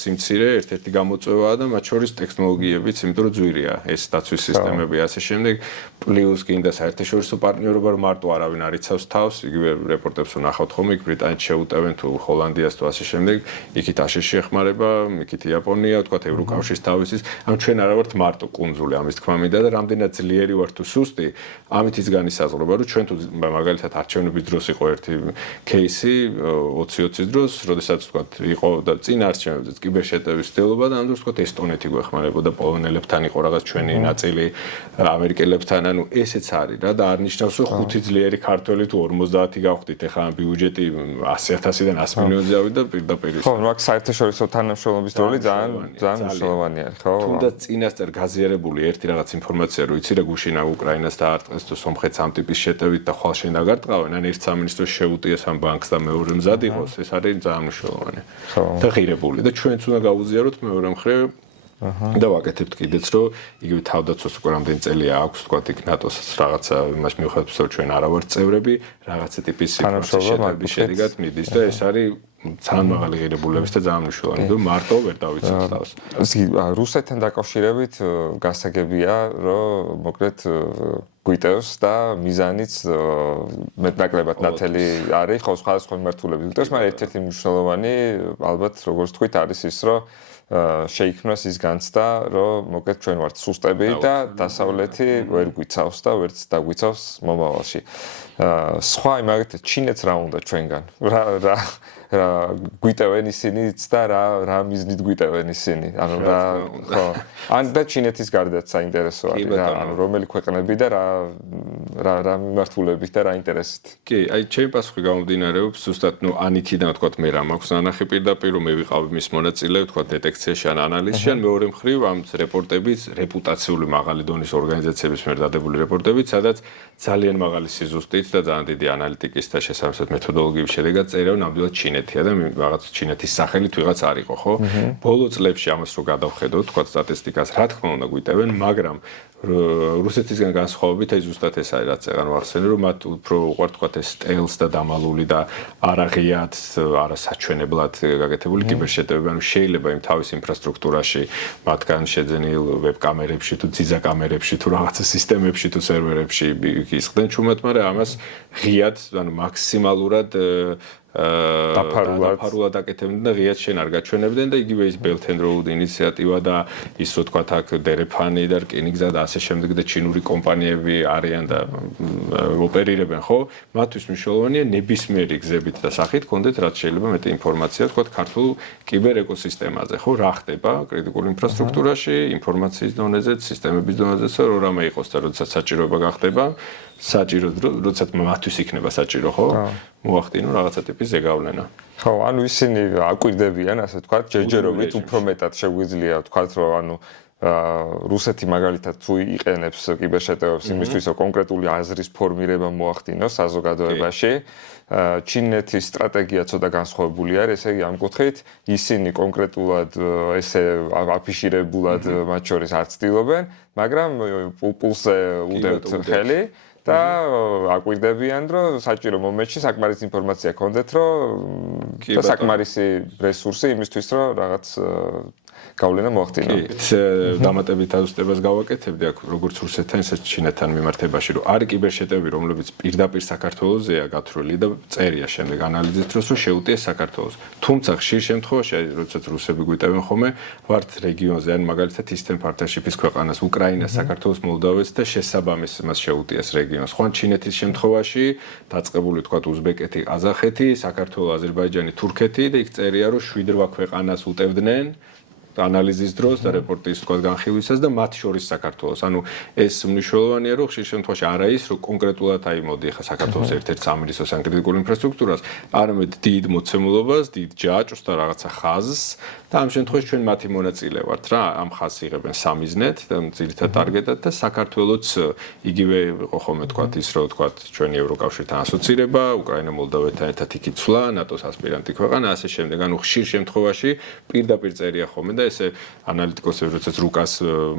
სიმცირე ერთ-ერთი გამოწვევაა და მათ შორის ტექნოლოგიებიც, იმიტომ რომ ძვირია ეს დაცვის სისტემები ასე შემდეგ პლუს კიდე საერთაშორისო პარტნიორობა რომ მარტო არავინ არ იცავს თავს, იგივე რეპორტებს ვნახავთ ხოლმე იქ ბრიტანეთს შეუტევენ თუ ჰოლანდიას თუ ასე შემდეგ, იქით აშშ ეხმარება, იქით იაპონია, თქვათ ევროკავშირის თავისის, ანუ ჩვენ არა ვართ მარტო კუნძული ამის თქმა მინდა და რამდენად ძლიერი ვართ თუ სუსტი, ამით ის განისაზღვრება, რომ ჩვენ თუ მაგალითად არჩევნების დროს იყო ერთი кейსი 2020-ის დროს, როდესაც თქვათ იყო და წინ არჩევნებზეც კიბერშეტევის ცდილობა და ამ დროს თქვათ ესტონეთი გვეხმარებოდა პოლონელებთან იყო რაღაც ჩვენი ნაწილი ამერიკელებთან, ანუ ესეც არის რა და არ ნიშნავს რომ 5 ძლიერი ქართველი თუ 50 გავხდით, ეხლა ბიუჯეტი 100,000-დან 100 მილიონზე ავიდა პირდაპირ ის. ხო, მაგ საერთაშორისო თანამშრომლობის როლი ძალიან მნიშვნელოვანია, ხო? თუნდაც წინასწარ გაზიარებული ერთი რაღაც ინფორმაცია რო იცი რა გუშინა უკრაინას დაარტყეს თუ სომხეთს ამ ტიპის შეტევით და ხვალ შენ დაგარტყავენ, ან ერთ სამინისტროს შეუტიეს ამ ბანკს და მეორე მზად იყოს, ეს არის ძალიან მნიშვნელოვანი. ხო. და ღირებული და ჩვენც უნდა გავუზიაროთ მეორე მხრივ და ვაკეთებთ კიდეც რომ იგივე თავდაცვას უკვე რამდენი წელია აქვს თქვა იქ ნატოს რაღაცა იმას მიუხედავად რომ ჩვენ არა ვართ წევრები რაღაცა ტიპის შეტევების შედეგად მიდის და ეს არის ძალიან მაღალი ღირებულების და ძალიან მნიშვნელოვანი და მარტო ვერ დავიცავთ თავს. რუსეთთან დაკავშირებით გასაგებია რომ მოკლედ გვიტევს და მიზანიც მეტნაკლებად ნათელი არის ხო სხვადასხვა მიმართულებით გვიტევს, მაგრამ ერთ-ერთი მნიშვნელოვანი ალბათ როგორც თქვით არის ის რომ შეიქმნას ის განცდა, რომ მოკლედ ჩვენ ვართ სუსტები და დასავლეთი ვერ გვიცავს და ვერც დაგვიცავს მომავალში. სხვა იმაგრეთ ჩინეთს რა უნდა ჩვენგან? რა გვიტევენ ისინიც და რა მიზნით გვიტევენ ისინი? ანუ რა ხო ან და ჩინეთის გარდაც საინტერესო არის რა, ანუ რომელი ქვეყნები და რა მიმართულებით და რა ინტერესით? კი, აი ჩემი პასუხი გამომდინარეობს ზუსტად ნუ ანიქიდან თქვა მე რა მაქვს ნანახი პირდაპირ რომ მე ვიყავი მის მონაწილე თქვა დეტექციაში ან ანალიზში ან მეორე მხრივ ამ რეპორტებით რეპუტაციული მაღალი დონის ორგანიზაციების მიერ დადებული რეპორტებით, სადაც ძალიან მაღალი სიზუსტით და ძალიან დიდი ანალიტიკის და შესაბამისად მეთოდოლოგიების შედეგად წერენ ნამდვილად ჩინეთია და რაღაც ჩინეთის სახელით ვიღაც არ იყო, ხო? ბოლო წლებში ამას რო გადავხედოთ, თქვა სტატისტიკას, რა თქმა უნდა გვიტევენ, მაგრამ რუსეთისგან განსხვავებით აი ზუსტად ეს არის რაც ეღარ ვახსენე რომ მათ უფრო უყვართ თქვა ეს სტელს და დამალული და არაღიად არასაჩვენებლად გაკეთებული კიბერშეტევები, ანუ შეიძლება იმ თავის ინფრასტრუქტურაში მათგან შეძენილ ვებკამერებში თუ ძიძაკამერებში თუ რაღაცა სისტემებში თუ სერვერებში ისხდნენ ჩუმად, მაგრამ ამას ღიად, ანუ მაქსიმალურად დაფარულად აკეთებდნენ და ღიად შენ არ გაჩვენებდნენ და იგივე ის Belt and Road ინიციატივა და ის რო თქვა აქ დერეფანი და რკინიგზა და ასე შემდეგ და ჩინური კომპანიები არიან და ოპერირებენ ხო მათთვის მნიშვნელოვანია ნებისმიერი გზებით და სახით კონდეთ რაც შეიძლება მეტი ინფორმაცია თქვა ქართულ კიბერ ეკოსისტემაზე ხო რა ხდება კრიტიკულ ინფრასტრუქტურაში ინფორმაციის დონეზე სისტემების დონეზე რომ რამე იყოს და როდესაც საჭიროება გახდება საჭირო როდესაც მათთვის იქნება საჭირო ხო მოახდინო რაღაცა ტიპის ზეგავლენა ხო ანუ ისინი აკვირდებიან ასე ვთქვათ ჯერჯერობით უფრო მეტად შეგვიძლია ვთქვათ რომ ანუ რუსეთი მაგალითად თუ იყენებს კიბერშეტევებს იმისთვის რომ კონკრეტული აზრის ფორმირება მოახდინოს საზოგადოებაში ჩინეთის სტრატეგია ცოტა განსხვავებული არის ესე იგი ამ კუთხით ისინი კონკრეტულად ესე აფიშირებულად მათ შორის არ ცდილობენ მაგრამ პულსზე უდევთ ხელი და აკვირდებიან რომ საჭირო მომენტში საკმარისი ინფორმაცია გქონდეთ რომ და საკმარისი რესურსი იმისთვის რომ რაღაც გავლენა მოახდინო. დამატებით აზუსტებას გავაკეთებდი აქ როგორც რუსეთთან ისე ჩინეთთან მიმართებაში რომ არის კიბერშეტევები რომლებიც პირდაპირ საქართველოსზეა გათვლილი და წერია შემდეგ ანალიზის დროს რომ შეუტიეს საქართველოს. თუმცა ხშირ შემთხვევაში როდესაც რუსები გვიტევენ ხოლმე ვართ რეგიონზე ან მაგალითად Eastern Partnership-ის ქვეყანას უკრაინას, საქართველოს, მოლდოვას და შესაბამის მას შეუტიეს რეგიონს. ხო ჩინეთის შემთხვევაში დაწყებული თქვა უზბეკეთი, ყაზახეთი, საქართველო, აზერბაიჯანი, თურქეთი და იქ წერია რომ 7-8 ქვეყანას უტევდნენ ანალიზის დროს და რეპორტის თქვა განხილვისას და მათ შორის საქართველოს. ანუ ეს მნიშვნელოვანია რომ ხშირ შემთხვევაში არა ის რომ კონკრეტულად აი მოდი ხა საქართველოს ერთ-ერთ სამინისტროს ან კრიტიკულ ინფრასტრუქტურას, არამედ დიდ მოცემულობას, დიდ ჯაჭვს და რაღაცა ხაზს და ამ შემთხვევაში ჩვენ მათი მონაწილე ვართ რა, ამ ხაზს იღებენ სამიზნედ და ძირითადად ტარგეტად და საქართველოც იგივე იყო ხოლმე თქვა ის რომ თქვა ჩვენი ევროკავშირთან ასოცირება, უკრაინა მოლდოვეთთან ერთად იქ იცვლა, ნატოს ასპირანტი ქვეყანა, ასე შემდეგ. ანუ ხშირ შემთხვევაში პირდაპირ წერია ხოლმე და ესე ანალიტიკოსები როდესაც რუკას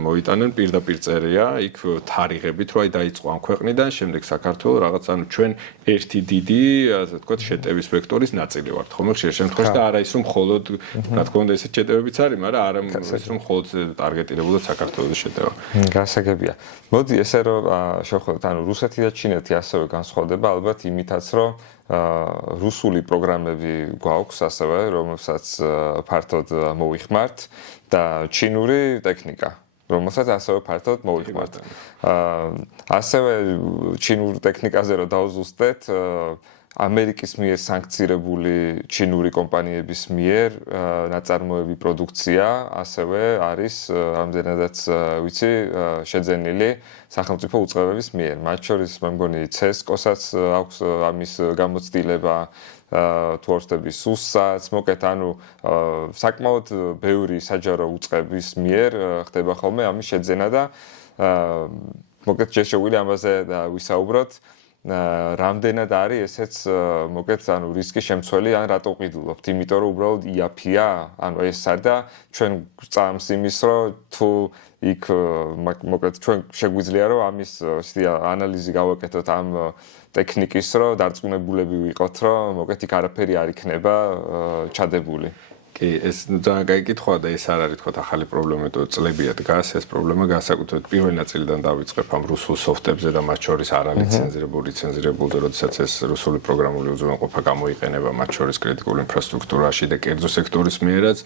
მოიტანენ პირდაპირ წერია იქ თარიღებით რომ აი დაიწყო ამ ქვეყნიდან შემდეგ საქართველოს რაღაც ანუ ჩვენ ერთი დიდი ასე ვთქვათ შეტევის ვექტორის ნაწილი ვართ ხოლმე ხშირ შემთხვევაში და არა ის რომ მხოლოდ რა თქმა უნდა ესეთ შეტევებიც არის მაგრამ არა ის რომ მხოლოდ ტარგეტირებულად საქართველოს შეტევა გასაგებია მოდი ესე რომ შევხვდეთ ანუ რუსეთი და ჩინეთი ასევე განსხვავდება ალბათ იმითაც რომ რუსული პროგრამები გვაქვს ასევე რომელსაც ფართოდ მოვიხმართ და ჩინური ტექნიკა რომელსაც ასევე ფართოდ მოვიხმართ. ასევე ჩინურ ტექნიკაზე რომ დავზუსტეთ ამერიკის მიერ სანქცირებული ჩინური კომპანიების მიერ ნაწარმოები პროდუქცია ასევე არის რამდენადაც ვიცი შეძენილი სახელმწიფო უწყებების მიერ. მათ შორის მე მგონი CESCO-საც აქვს ამის გამოცდილება თუ არ ვთქვი SUS-საც, მოკეთ ანუ საკმაოდ ბევრი საჯარო უწყების მიერ ხდება ხოლმე ამის შეძენა და მოკეთ შეშოვილი ამაზე ვისაუბროთ. რამდენად არის ესეც მოკეთ ანუ რისკის შემცველი ან რატო ყიდულობთ იმიტომ რომ უბრალოდ იაფია ანუ ეს არ და ჩვენ წამს იმის რომ თუ იქ მოკეთ ჩვენ შეგვიძლია რომ ამის ანალიზი გავაკეთოთ ამ ტექნიკის რომ დარწმუნებულები ვიყოთ რომ მოკეთ იქ არაფერი არ იქნება ჩადებული ეს ძალიან კაი კითხვაა და ეს არ არის თქო ახალი პრობლემა, იმიტომ რომ წლებია დგას ეს პრობლემა განსაკუთრებით პირველი ნაწილიდან დავიწყებ ამ რუსულ სოფტებზე და მათ შორის არალიცენზირებულზე, როდესაც ეს რუსული პროგრამული უზრუნველყოფა გამოიყენება მათ შორის კრიტიკულ ინფრასტრუქტურაში და კერძო სექტორის მიერაც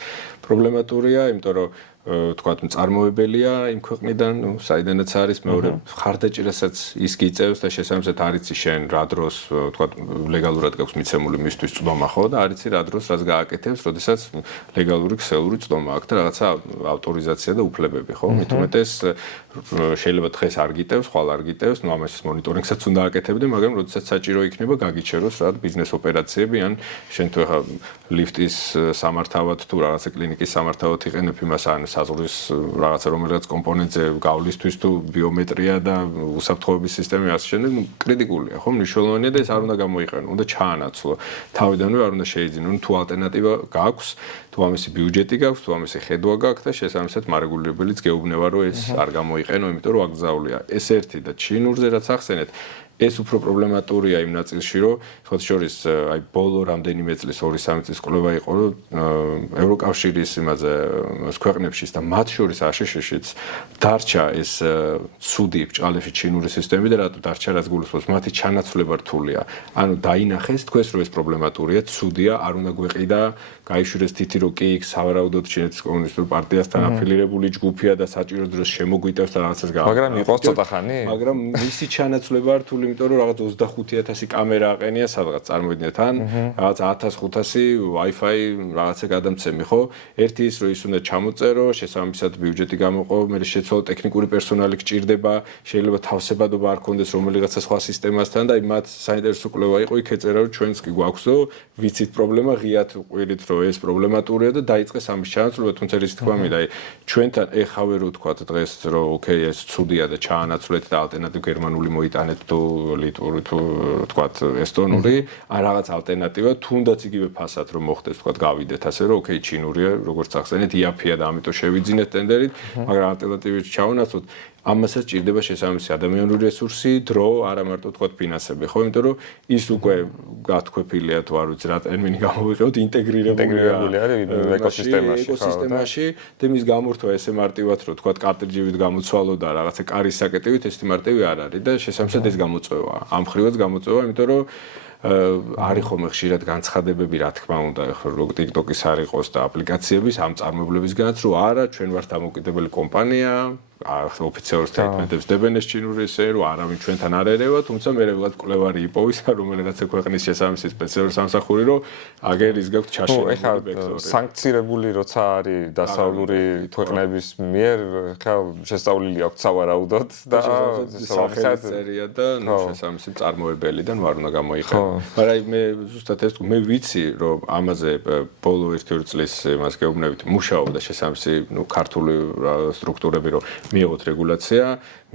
პრობლემატურია, იმიტომ რომ თქვათ მწარმოებელია იმ ქვეყნიდან, საიდანაც არის მეორე ხარდაჭერასაც ის გიწევს და შესაბამისად არიცი შენ რა დროს თქვათ ლეგალურად გაქვს მიცემული მისთვის წვდომა ხო და არიცი რა დროს რაც გააკეთებს, როდესაც ლეგალური ქსელური წვდომა აქვს და რაღაცა ავტორიზაცია და უფლებები ხო? მით უმეტეს შეიძლება დღეს არ გიტევს, ხვალ არ გიტევს, ნუ ამას მონიტორინგსაც უნდა აკეთებდე, მაგრამ როდესაც საჭირო იქნება გაგიჩეროს რა ბიზნეს ოპერაციები ან შენ თუ ახლა ლიფტის სამართავად თუ რაღაცა კლინიკის სამართავად იყენებ იმას ან საზღვრის რაღაცა რომელიღაც კომპონენტზე გავლისთვის თუ ბიომეტრია და უსაფრთხოების სისტემა ასე შემდეგ, ნუ კრიტიკულია, ხო? მნიშვნელოვანია და ეს არ უნდა გამოიყენო, უნდა ჩაანაცვლო. თავიდანვე არ უნდა შეიძინო, თუ ალტერნატივა გაქვს, თუ ამისი ბიუჯეტი გაქვს, თუ ამისი ხედვა გაქვს და შესაბამისად მარეგულირებელიც გეუბნება, რომ ეს არ გამოიყენო, იმიტომ რომ აკრძალულია. ეს ერთი და ჩინურზე რაც ახსენეთ, ეს უფრო პრობლემატურია იმ ნაწილში, რომ ხოთ შორის აი ბოლო რამდენიმე წლის 2-3 წლის კვლევა იყო, რომ ევროკავშირის იმაზე ქვეყნებშიც და მათ შორის აშშშიც დარჩა ეს ცუდი ბჭყალებში ჩინური სისტემები და რატო დარჩა რაც გულისხმობს მათი ჩანაცვლება რთულია. ანუ დაინახეს თქვენს რომ ეს პრობლემატურია, ცუდია, არ უნდა გვეყიდა, გაიშვირეს თითი რომ კი იქ სავარაუდოდ ჩინეთის კომუნისტურ პარტიასთან აფილირებული ჯგუფია და საჭირო დროს შემოგვიტევს და რაღაცას გააკეთებს. მაგრამ იყოს ცოტა ხანი? მაგრამ მისი ჩანაცვლება რთული, იმიტომ რომ რაღაც 25,000 კამერა აყენია სადღაც წარმოვიდგინეთ ან რაღაც 1500 Wi-Fi რაღაცა გადამცემი, ხო? ერთი ის რომ ის უნდა ჩამოწერო, შესაბამისად ბიუჯეტი გამოყო, მე შეცვალო ტექნიკური პერსონალი გჭირდება, შეიძლება თავსებადობა არ ქონდეს რომელიღაცა სხვა სისტემასთან და მათ საინტერესო კვლევა იყო, იქ ეწერა რომ ჩვენს კი გვაქვსო, ვიცით პრობლემა, ღიად ყვირით რომ ეს პრობლემატურია და დაიწყეს ამის ჩანაცვლება, თუმცა ის თქვა მინდა, აი ჩვენთან ეხავე რო თქვა დღეს რომ ოკეი ეს ცუდია და ჩაანაცვლეთ და ალტერნატივ გერმანული მოიტანეთ თუ ლიტვური თუ თქვა ესტონური, ან რაღაც ალტერნატივა, თუნდაც იგივე ფასად რომ მოხდეს თქვა გავიდეთ ასე რომ ოკეი ჩინურია, როგორც ახსენეთ, იაფია და ამიტომ შევიძინეთ ტენდერით, მაგრამ ალტერნატივით ჩავანაცვლოთ. ამასაც ჭირდება შესაბამისი ადამიანური რესურსი, დრო, არა მარტო თქვა ფინანსები, ხო? იმიტომ რომ ის უკვე გათქვეფილია თუ არ ვიცი რა ტერმინი გამოვიყევთ, ინტეგრირებული არის ეკოსისტემაში და მის გამორთვა ესე მარტივად რომ თქვა კარტრიჯებით გამოცვალო და რაღაცა კარის საკეტივით ეს მარტივი არ არის და შესაბამისად ეს გამოწვევაა. ამ ხრივაც გამოწვევა, იმიტომ რომ არის ხოლმე ხშირად განცხადებები, რა თქმა უნდა, ხო რომ TikTok-ის არ იყოს და აპლიკაციების ამ წარმოებლებისგანაც, რომ არა, ჩვენ ვართ დამოუკიდებელი კომპანია, ოფიციალურ სტეიტმენტებს დებენ ეს ჩინური ესე, რომ არავინ ჩვენთან არ ერევა, თუმცა მე ვიღაც კვლევარი იპოვის, რომელიღაცა ქვეყნის შესაბამისი სპეციალური სამსახური, რომ აგერ ის გაქვთ ჩაშენებული ვექტორი. სანქცირებული როცა არის დასავლური ქვეყნების მიერ, ხა შესწავლილი აქვს სავარაუდოდ და სახელწერია და შესაბამისი წარმოებელიდან ვარ უნდა გამოიყენო. მაგრამ მე ზუსტად ეს მე ვიცი, რომ ამაზე ბოლო 1-2 წლის იმას გეუბნებით, მუშაობდა შესაბამისი ქართული სტრუქტურები, რომ მიიღოთ რეგულაცია,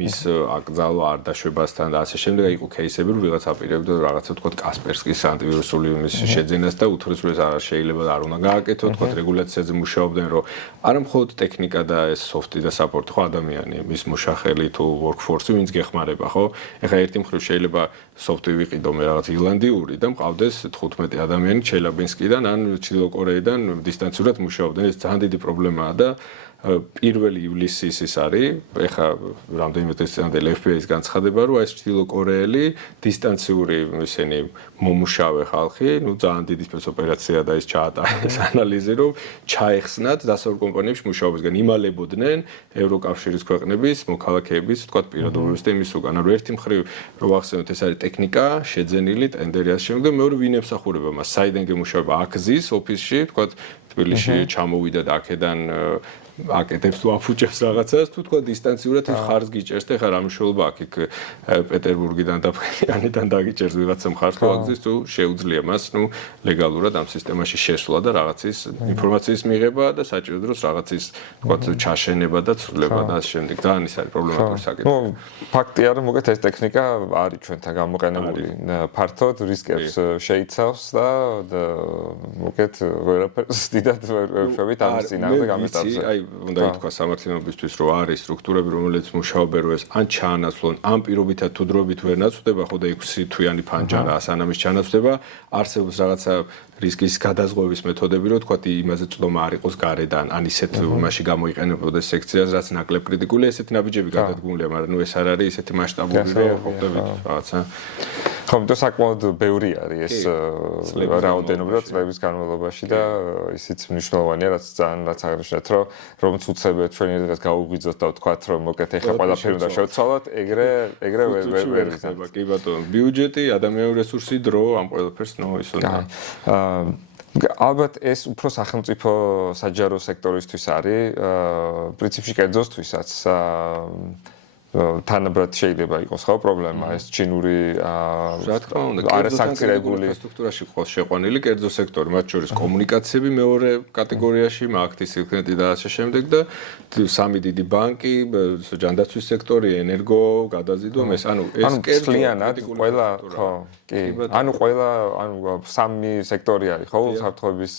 მის აკრძალვა არ დაშვებასთან და ასე შემდეგ იყო кейსები, რომ ვიღაც აპირებდა რაღაცა თქვა კასპერსკის ანტივირუსული იმის შეძენას და უთხრეს რომ ეს არ შეიძლება და არ უნდა გააკეთო, თქვა რეგულაციაზე მუშაობდნენ, რომ არა მხოლოდ ტექნიკა და ეს სოფტი და საპორტი, ხო ადამიანია, მის მუშახელი თუ workforce-ი ვინც გეხმარება, ხო? ეხლა ერთი მხრივ შეიძლება სოფტი ვიყიდო მე რაღაც ირლანდიური და მყავდეს 15 ადამიანი ჩელაბინსკიდან ან ჩრდილო კორეიდან დისტანციურად მუშაობდნენ. ეს ძალიან დიდი პრობლემაა და 1 ივლისის ის არის, ეხა რამდენიმე დღის წინამდე FBI-ის განცხადება, რომ ეს ჩრდილო კორეელი დისტანციური ისინი მომუშავე ხალხი, ну ძალიან დიდი სპეცოპერაცია და ის ჩაატარეს ანალიზი, რომ ჩაეხსნათ დასავლურ კომპანიებში მუშაობისგან იმალებოდნენ ევროკავშირის ქვეყნების მოქალაქეების, თქვა პირადობების და იმის უკან. ანუ ერთი მხრივ რომ ახსენოთ, ეს არის ტექნიკა, შეძენილი ტენდერი ასე შემდეგ, მეორე ვინ ემსახურება მას, საიდან გემუშავება აქზის ოფისში, თქვა თბილისში ჩამოვიდა და აქედან აკეთებს თუ აფუჭებს რაღაცას თუ თქვა დისტანციურად ის ხარს გიჭერს და ეხლა რა მნიშვნელობა აქვს იქ პეტერბურგიდან და ფრენკიანიდან დაგიჭერს ვიღაცა მხარს თუ აქზის თუ შეუძლია მას ნუ ლეგალურად ამ სისტემაში შესვლა და რაღაცის ინფორმაციის მიღება და საჭირო დროს რაღაცის თქვა ჩაშენება და ცვლილება და ასე შემდეგ ძალიან ის არის პრობლემატური საკითხი. ნუ ფაქტია რომ მოგეთ ეს ტექნიკა არის ჩვენთან გამოყენებული ფართოდ რისკებს შეიცავს და მოგეთ ვერაფერს დიდად ვერშავით ამის წინააღმდეგ გამეტარზე. უნდა ითქვა სამართლებისთვის, რომ არის სტრუქტურები, რომელიც მუშაობენ, რომ ეს ან ჩაანაცვლონ, ან პირობითად თუ დროებით ვერ ნაცვლდება, ხო და 6 თვიანი ფანჯარა ასანამის ჩანაცვლება, არსებობს რაღაცა რისკის გადაზღვევის მეთოდები, რომ თქვა იმაზე წდომა არ იყოს გარედან, ან ისეთ იმაში გამოიყენებოდეს სექციას, რაც ნაკლებ კრიტიკულია, ესეთი ნაბიჯები გადადგმულია, მაგრამ ნუ ეს არ არის ესეთი მასშტაბური, რომ ხვდებით რაღაცა. ხო, მე საკმაოდ ბევრი არის ეს რაოდენობა წლების განმავლობაში და ისიც მნიშვნელოვანია, რაც ძალიან რაც აღნიშნეთ, რომ უცებეთ ჩვენი დღეს გაუგვიძოთ და ვთქვათ, რომ მოკეთ ეხლა ყველაფერი უნდა შევცვალოთ, ეგრე ვერ იქნება. კი ბატონო, ბიუჯეტი, ადამიანური რესურსი, დრო, ამ ყველაფერს ნუ ის უნდა. ალბათ ეს უფრო სახელმწიფო საჯარო სექტორისთვის არის, პრინციპში კერძოსთვისაც თანაბრად შეიძლება იყოს ხო პრობლემა ეს ჩინური რა თქმა უნდა არასანქცირებული ინფრასტრუქტურაში ყავს შეყვანილი კერძო სექტორი მათ შორის კომუნიკაციები მეორე კატეგორიაში მაგთი სილქნეტი და ასე შემდეგ და სამი დიდი ბანკი ჯანდაცვის სექტორი ენერგო გადაზიდვა ეს ანუ ეს კერძიანად ყველა ხო კი ანუ ყველა ანუ სამი სექტორი არის ხო საფრთხების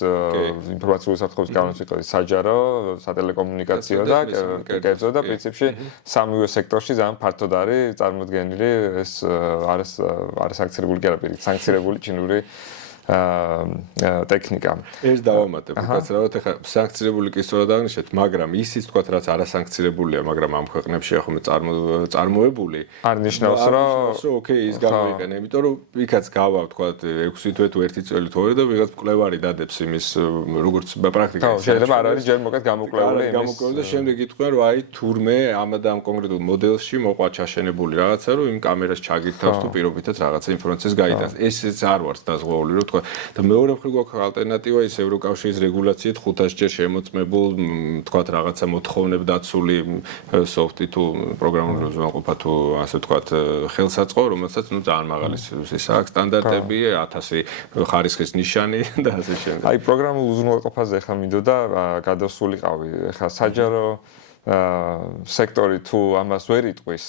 ინფორმაციული საფრთხების განმავლობაში საჯარო სატელეკომუნიკაციო და კერძო და პრინციპში სამივე სექტორი სექტორში ძალიან ფართოდ არის წარმოდგენილი ეს არის აქცირებული კი არა პირიქით სანქცირებული ჩინური ტექნიკა. ეს დავამატებ, უკაცრავად ეხლა სანქცირებული კი სწორად აღნიშნეთ, მაგრამ ისიც თქვა რაც არასანქცირებულია, მაგრამ ამ ქვეყნებში ახლა წარმოებული არ ნიშნავს რომ ოკეი ის გამოიყენა, იმიტომ რომ იქაც გავა თქვა 6 თვე თუ 1 წელი თუ 2 და ვიღაც მკვლევარი დადებს იმის როგორც პრაქტიკაში. შეიძლება არ არის ჯერ მოკეთ გამოკვლეული იმის. გამოკვლეული და შემდეგ იტყვიან რომ აი თურმე ამ და ამ კონკრეტულ მოდელში მოყვა ჩაშენებული რაღაცა რომ იმ კამერას ჩაგირთავს თუ პირობითად რაღაცა ინფორმაციას გაიტანს. ესეც არ ვარს დაზღვეული რომ თქვა და მეორე მხრივ გვაქვს ალტერნატივა ის ევროკავშირის რეგულაციით 500 ჯერ შემოწმებულ თქვა რაღაცა მოთხოვნებ დაცული სოფტი თუ პროგრამული უზრუნველყოფა თუ ასე თქვა ხელსაწყო რომელსაც ნუ ძალიან მაღალი ის აქვს სტანდარტები 1000 ხარისხის ნიშანი და ასე შემდეგ. აი პროგრამულ უზრუნველყოფაზე ხა მინდოდა გადასულიყავი ხა საჯარო სექტორი თუ ამას ვერ იტყვის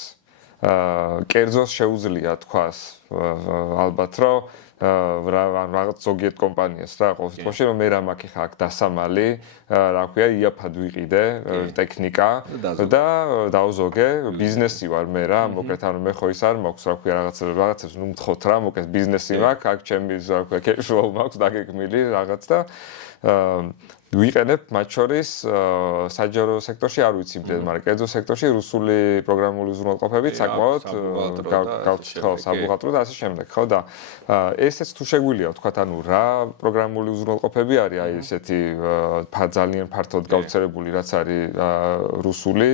კერძოს შეუძლია თქვას ალბათ რომ რაღაც ზოგიერთ კომპანიას რა ყოველ შემთხვევაში რომ მე რა მაქვს ხა აქ დასამალი რა ქვია იაფად ვიყიდე ტექნიკა და დავზოგე ბიზნესი ვარ მე რა მოკეთ ანუ მე ხო ის არ მაქვს რა ქვია რაღაცებს ნუ მთხოთ რა მოკეთ ბიზნესი მაქვს აქ ჩემი რა ქვია კეშფლოუ მაქვს დაგეგმილი რაღაც და ვიყენებ მათ შორის საჯარო სექტორში არ ვიცი იმდენ, მაგრამ კერძო სექტორში რუსული პროგრამული უზრუნველყოფებით საკმაოდ საბუღალტრო და ასე შემდეგ, ხო და ესეც თუ შეგვიძლია ვთქვათ, ანუ რა პროგრამული უზრუნველყოფები არის აი ესეთი ძალიან ფართოდ გავრცელებული რაც არის რუსული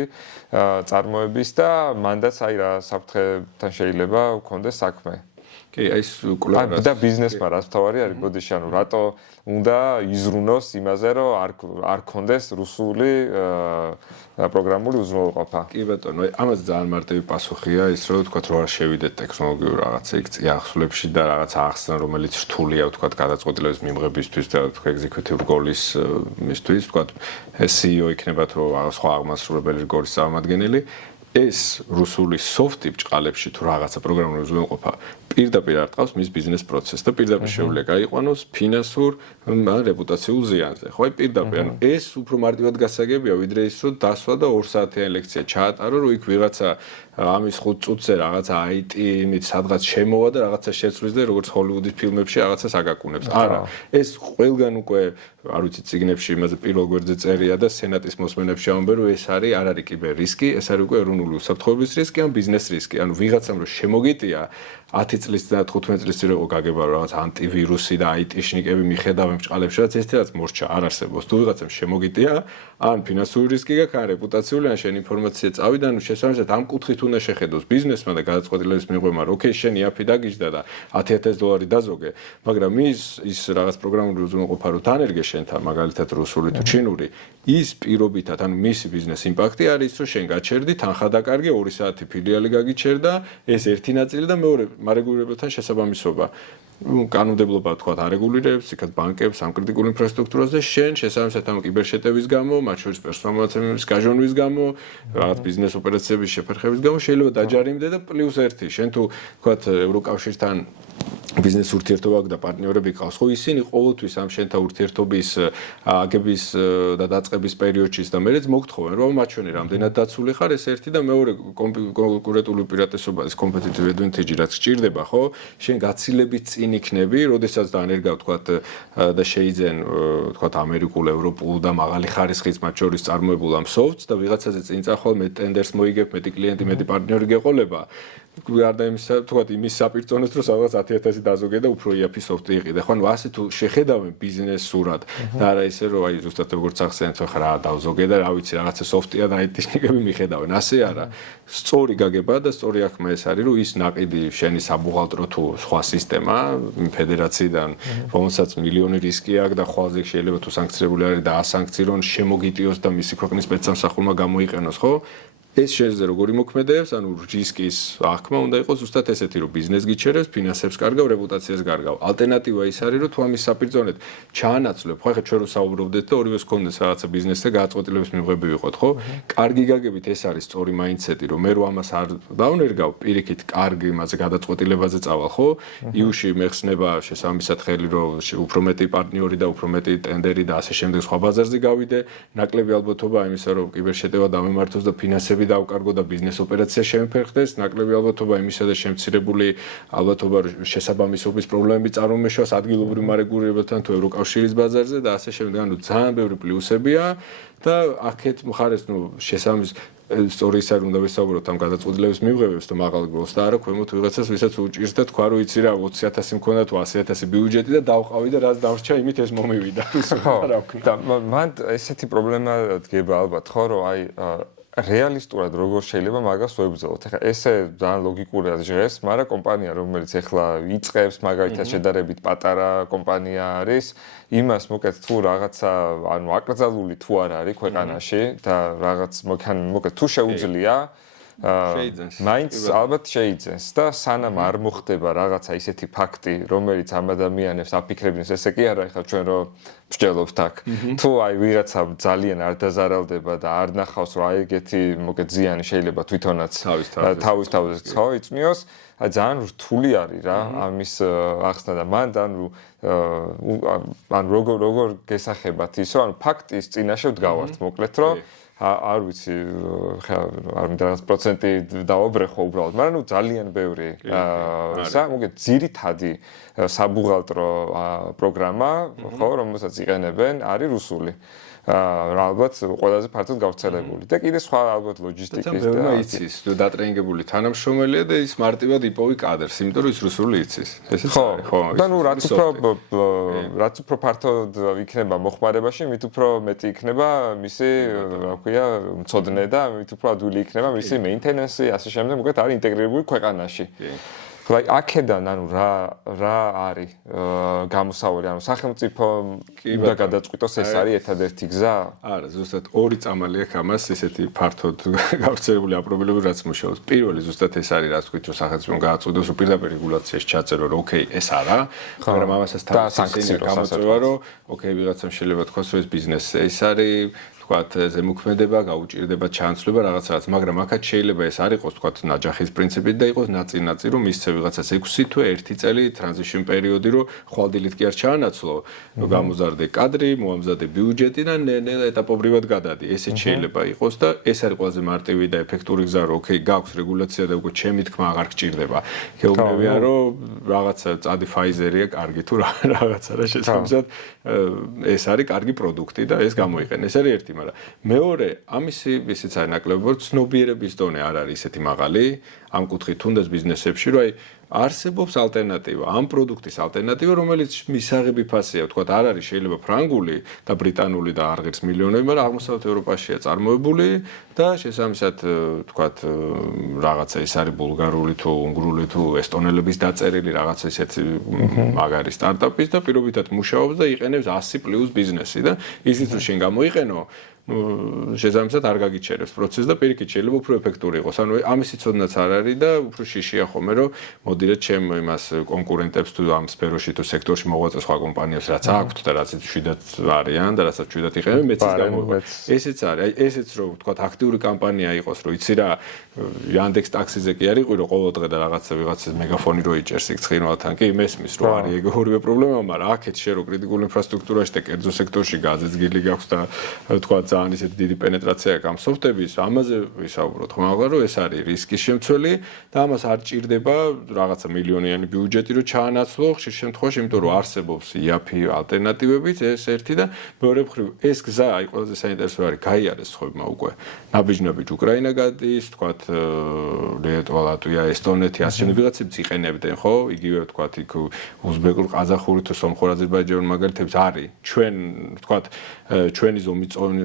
წარმოების და მანდაც აი რა საფრთხეთან შეიძლება ვქონდეს საქმე. კი, აი ეს კვლევა და ბიზნესმა რაც თავარი არის, ბოდიში, ანუ რატო უნდა იზრუნოს იმაზე, რომ არ ქონდეს რუსული პროგრამული უზრუნველყოფა. კი ბატონო, ამას ძალიან მარტივი პასუხია ის, რომ ვთქვათ, რომ არ შევიდეთ ტექნოლოგიურ რაღაცა იქ წიაღსვლებში და რაღაცა ახსნა, რომელიც რთულია, ვთქვათ, გადაწყვეტილების მიღებისთვის და ვთქვათ, ეგზეკუტიურ გოლის მისთვის, ვთქვათ, CEO იქნება თუ სხვა აღმასრულებელი გოლის წარმომადგენელი. ეს რუსული სოფტი ბჭყალებში თუ რაღაცა პროგრამული უზრუნველყოფა პირდაპირ არ ტყავს მის ბიზნეს პროცესს და პირდაპირ შეუძლია გაიყვანოს ფინანსურ ან რეპუტაციულ ზიანზე. ხო, აი პირდაპირ, ანუ ეს უფრო მარტივად გასაგებია, ვიდრე ის რომ დასვა და 2 საათიანი ლექცია ჩაატარო, რომ იქ ვიღაცა ამის 5 წუთზე რაღაცა IT იმით სადღაც შემოვა და რაღაცა შეცვლის და როგორც ჰოლივუდის ფილმებში რაღაცას აგაკუნებს. არა, ეს ყველგან უკვე არ ვიცი ციგნებში იმაზე პირველ გვერდზე წერია და სენატის მოსმენებში ამბობენ, რომ ეს არის არ არის კიბერ რისკი, ეს არის უკვე ეროვნული უსაფრთხოების რისკი ან ბიზნეს რისკი. ანუ ვიღაცამ რომ შემოგიტია 10 წლის და 15 წლის წინ რომ გაგება რაღაც ანტივირუსი და IT-შნიკები მიხედავენ ბჭყალებში, რაც ესეთაც მორჩა არ არსებობს. თუ ვიღაცამ შემოგიტია, ან ფინანსური რისკი გაქვს, ან რეპუტაციული, ან შენ ინფორმაცია წავიდა, ანუ შესაბამისად ამ კუთხით უნდა შეხედოს ბიზნესმა და გადაწყვეტილების მიღებამ, რომ ოკეი, შენ იაფი დაგიჯდა და $10,000 დაზოგე, მაგრამ ის რაღაც პროგრამული უზრუნველყოფა რო თანერგე შენთან, მაგალითად რუსული თუ ჩინური, ის პირობითად, ანუ მისი ბიზნეს იმპაქტი არის, რომ შენ გაჩერდი, თანხა დაკარგე, 2 საათი ფილიალი გაგიჩერდა, ეს ერთი ნაწილი და მეორე მარეგულირებელთან შესაბამისობა. კანონმდებლობა თქვა არეგულირებს, იქაც ბანკებს, ამ კრიტიკულ ინფრასტრუქტურას და შენ შესაბამისად ამ კიბერშეტევის გამო, მათ შორის პერსონალურების გაჟონვის გამო, რაღაც ბიზნეს ოპერაციების შეფერხების გამო შეიძლება დაჯარიმდე და +1. შენ თუ თქვა ევროკავშირთან ბიზნეს ურთიერთობა და პარტნიორები ყავს, ხო ისინი ყოველთვის ამ შენთან ურთიერთობის აგების და დაწყების პერიოდში და მერეც მოგთხოვენ, რომ მათ შენი რამდენად დაცული ხარ, ეს ერთი და მეორე კონკურენტული უპირატესობა, ეს competitive advantage რაც გჭირდება, ხო? შენ გაცილებით წინ იქნები, როდესაც დაანერგავ თქვათ და შეიძენ თქვათ ამერიკულ, ევროპულ და მაღალი ხარისხის მათ შორის წარმოებულ ამ softს და ვიღაცაზე წინ წახვალ, მე ტენდერს მოიგებ, მეტი კლიენტი, მეტი პარტნიორი გეყოლება. გარდა იმისა, თქვათ იმის საპირწონეს, რომ სადღაც 10,000 დაზოგე და უფრო იაფი სოფტი იყიდე. ხო, ანუ ასე თუ შეხედავენ ბიზნესურად და არა ისე რომ აი ზუსტად როგორც ახსენეთ, ხო რა დავზოგე და რა ვიცი, რაღაცა სოფტია და IT-შნიკები მიხედავენ. ასე არა. სწორი გაგება და სწორი აღქმა ეს არის, რომ ის ნაყიდი შენი საბუღალტრო თუ სხვა სისტემა ფედერაციიდან, რომელსაც მილიონი რისკი აქვს და ხვალზე შეიძლება თუ სანქცირებული არის და ასანქცირონ, შემოგიტიოს და მისი ქვეყნის სპეცსამსახურმა გამოიყენოს, ხო? ეს შენზე როგორი მოქმედებს, ანუ რისკის აღქმა უნდა იყოს ზუსტად ესეთი, რომ ბიზნეს გიჩერებს, ფინანსებს კარგავ, რეპუტაციას კარგავ. ალტერნატივა ის არის, რომ თუ ამის საპირწონედ ჩაანაცვლებ, ხო ახლა ჩვენ რო საუბრობდეთ და ორივეს გქონდეს რაღაცა ბიზნესზე გადაწყვეტილების მიღები ვიყოთ, ხო? კარგი გაგებით ეს არის სწორი მაინდსეტი, რომ მე რო ამას არ დავნერგავ, პირიქით კარგი იმაზე გადაწყვეტილებაზე წავალ, ხო? იუში მეხსნება შესაბამისად ხელი, რომ უფრო მეტი პარტნიორი და უფრო მეტი ტენდერი და ასე შემდეგ სხვა ბაზარზე გავიდე, ნაკლები ალბათობა იმისა, რომ კიბერშეტევა დამემართოს და ფინანსები დავკარგო და ბიზნეს ოპერაცია შემიფერხდეს, ნაკლები ალბათობა იმისა და შემცირებული ალბათობა შესაბამისობის პრობლემები წარმოიმეშვას ადგილობრივ მარეგულირებასთან თუ ევროკავშირის ბაზარზე და ასე შემდეგ. ანუ ძალიან ბევრი პლუსებია და აქეთ მხარეს შესაბამის სწორი ის არ უნდა ვისაუბროთ ამ გადაწყვეტილების მიღებებს და მაღალ გროვს და არა ქვემოთ ვიღაცას ვისაც უჭირს და თქვა რომ იცი რა 20,000 მქონდა თუ 100,000 ბიუჯეტი და დავყავი და რაც დამრჩა იმით ეს მომივიდა. რა ვქნა. და მან ესეთი პრობლემა დგება ალბათ ხო რომ აი რეალისტურად როგორ შეიძლება მაგას ვებრძოლოთ. ეხლა ესე ძალიან ლოგიკურია ჟღერს, მაგრამ კომპანია რომელიც ეხლა იწყებს მაგალითად შედარებით პატარა კომპანია არის, იმას მოკეთ თუ რაღაცა ანუ აკრძალული თუ არ არის ქვეყანაში და რაღაც მოკეთ თუ შეუძლია მაინც ალბათ შეიძენს და სანამ არ მოხდება რაღაცა ისეთი ფაქტი, რომელიც ამ ადამიანებს აფიქრებინებს, ესე კი არა ეხლა ჩვენ რომ ვსჯელობთ აქ. თუ აი ვიღაცა ძალიან არ დაზარალდება და არ ნახავს რომ აი ეგეთი მოკეთ ზიანი შეიძლება თვითონაც თავის თავზე იწნიოს, აი ძალიან რთული არის რა ამის ახსნა და მან ან როგორ გესახებათ ის რომ ანუ ფაქტის წინაშე ვდგავართ მოკლედ რომ არ ვიცი არ მინდა რაღაც პროცენტი დავაბრეხო უბრალოდ, მაგრამ ნუ ძალიან ბევრი მოგეთ ძირითადი საბუღალტრო პროგრამა, ხო, რომელსაც იყენებენ, არის რუსული. ალბათ ყველაზე ფართოდ გავრცელებული და კიდე სხვა ალბათ ლოჯისტიკის და ბევრმა იცის, დატრენინგებული თანამშრომელია და ის მარტივად იპოვი კადრს, იმიტომ რომ ის რუსული იცის. ესეც არის, ხო? და ნუ რაც უფრო ფართოდ იქნება მოხმარებაში, მით უფრო მეტი იქნება მისი, რა ქვია, მწოდნე და მით უფრო ადვილი იქნება მისი მეინტენენსი, ასე შემდეგ, მოგეთ არის ინტეგრირებული ქვეყანაში. აი აქედან ანუ რა არის გამოსავალი, ანუ სახელმწიფო უნდა გადაწყვიტოს ეს არის ერთადერთი გზა? არა, ზუსტად ორი წამალი აქვს ამას, ესეთი ფართოდ გავრცელებული აპრობებები რაც მუშაობს. პირველი ზუსტად ეს არის, რაც ვთქვით, რომ სახელმწიფომ გააწყვიტოს, რომ პირდაპირ რეგულაციაში ჩაწერო, რომ ოკეი, ეს არა, მაგრამ ამასაც თავისი გამოწვევა, რომ ოკეი, ვიღაცამ შეიძლება თქვას, რომ ეს ბიზნესზე ის არის თქვათ ზემოქმედება, გაუჭირდება ჩანაცვლება რაღაცას, მაგრამ აქაც შეიძლება ეს არ იყოს თქვათ ნაჯახის პრინციპით და იყოს ნაწილ-ნაწილ რომ მისცე ვიღაცას 6 თუ 1 წელი ტრანზიშენ პერიოდი რომ ხვალდილით კი არ ჩაანაცვლო, გამოზარდე კადრი, მოამზადე ბიუჯეტი და ნელ-ნელა ეტაპობრივად გადადი. ესეც შეიძლება იყოს და ეს არის ყველაზე მარტივი და ეფექტური გზა, რომ ოკეი, გაქვს რეგულაცია და უკვე ჩემი თქმა აღარ გჭირდება. გეუბნებია რომ რაღაცა წადი Pfizer-ია, კარგი თუ რაღაცა რა შესაბამისად ეს არის კარგი პროდუქტი და ეს გამოიყენე. ეს არის ერთი მაგრამ მეორე ამისი ისიც არის ნაკლებად ცნობიერების დონე არ არის ისეთი მაღალი ამ კუთხით თუნდაც ბიზნესებში რომ აი არსებობს ალტერნატივა ამ პროდუქტის ალტერნატივა რომელიც მისაღები ფასია თქვათ არ არის შეიძლება ფრანგული და ბრიტანული და არ ღირს მილიონები მაგრამ აღმოსავლეთ ევროპაშია წარმოებული და შესაბამისად თქვათ რაღაცა ის არის ბულგარული თუ უნგრული თუ ესტონელების დაწერილი რაღაცა ისეთი მაგარი სტარტაპის და პირობითად მუშაობს და იყენებს 100+ ბიზნესი და ისიც რომ შენ გამოიყენო შესაბამისად არ გაგიჩერებს პროცესს და პირიქით შეიძლება უფრო ეფექტური იყოს. ანუ ამისი ცოდნაც არ არის და უფრო შიშია ხოლმე რომ მოდი რა ჩემ იმას კონკურენტებს თუ ამ სფეროში თუ სექტორში მოღვაწე სხვა კომპანიებს რაც აქვთ და რაც შვიდად არიან და რასაც შვიდად იყენებენ მეცის გამოიყენებენ. ესეც არის. აი ესეც რომ თქვათ აქტიური კამპანია იყოს რომ იცი რა Yandex ტაქსიზე კი არ იყვირო ყოველდღე და რაღაცა ვიღაცას მეგაფონი რო იჭერს იქ ცხინვალთან კი მესმის რომ არის ეგ ორივე პრობლემა მაგრამ აქეთ შე რო კრიტიკულ ინფრასტრუქტურაში და კერძო სექტორში გაზეცგილი გაქვს და თქვათ ძალიან ისეთი დიდი პენეტრაცია აქვს ამ სოფტების ამაზე ვისაუბროთ ხო მაგრამ რომ ეს არის რისკის შემცველი და ამას არ ჭირდება რაღაცა მილიონიანი ბიუჯეტი რო ჩაანაცვლო ხშირ შემთხვევაში იმიტომ რომ არსებობს იაფი ალტერნატივებიც ეს ერთი და მეორე მხრივ ეს გზა აი ყველაზე საინტერესო არის გაიარეს ხოებმა უკვე ნაბიჯ-ნაბიჯ უკრაინა გადის თქვათ ლიტვა ლატვია ესტონეთი ასე შემდეგ ვიღაცებს იყენებდნენ ხო იგივე თქვათ იქ უზბეკურ ყაზახური თუ სომხურ აზერბაიჯანულ მაგალითებს არის ჩვენ თქვათ ჩვენი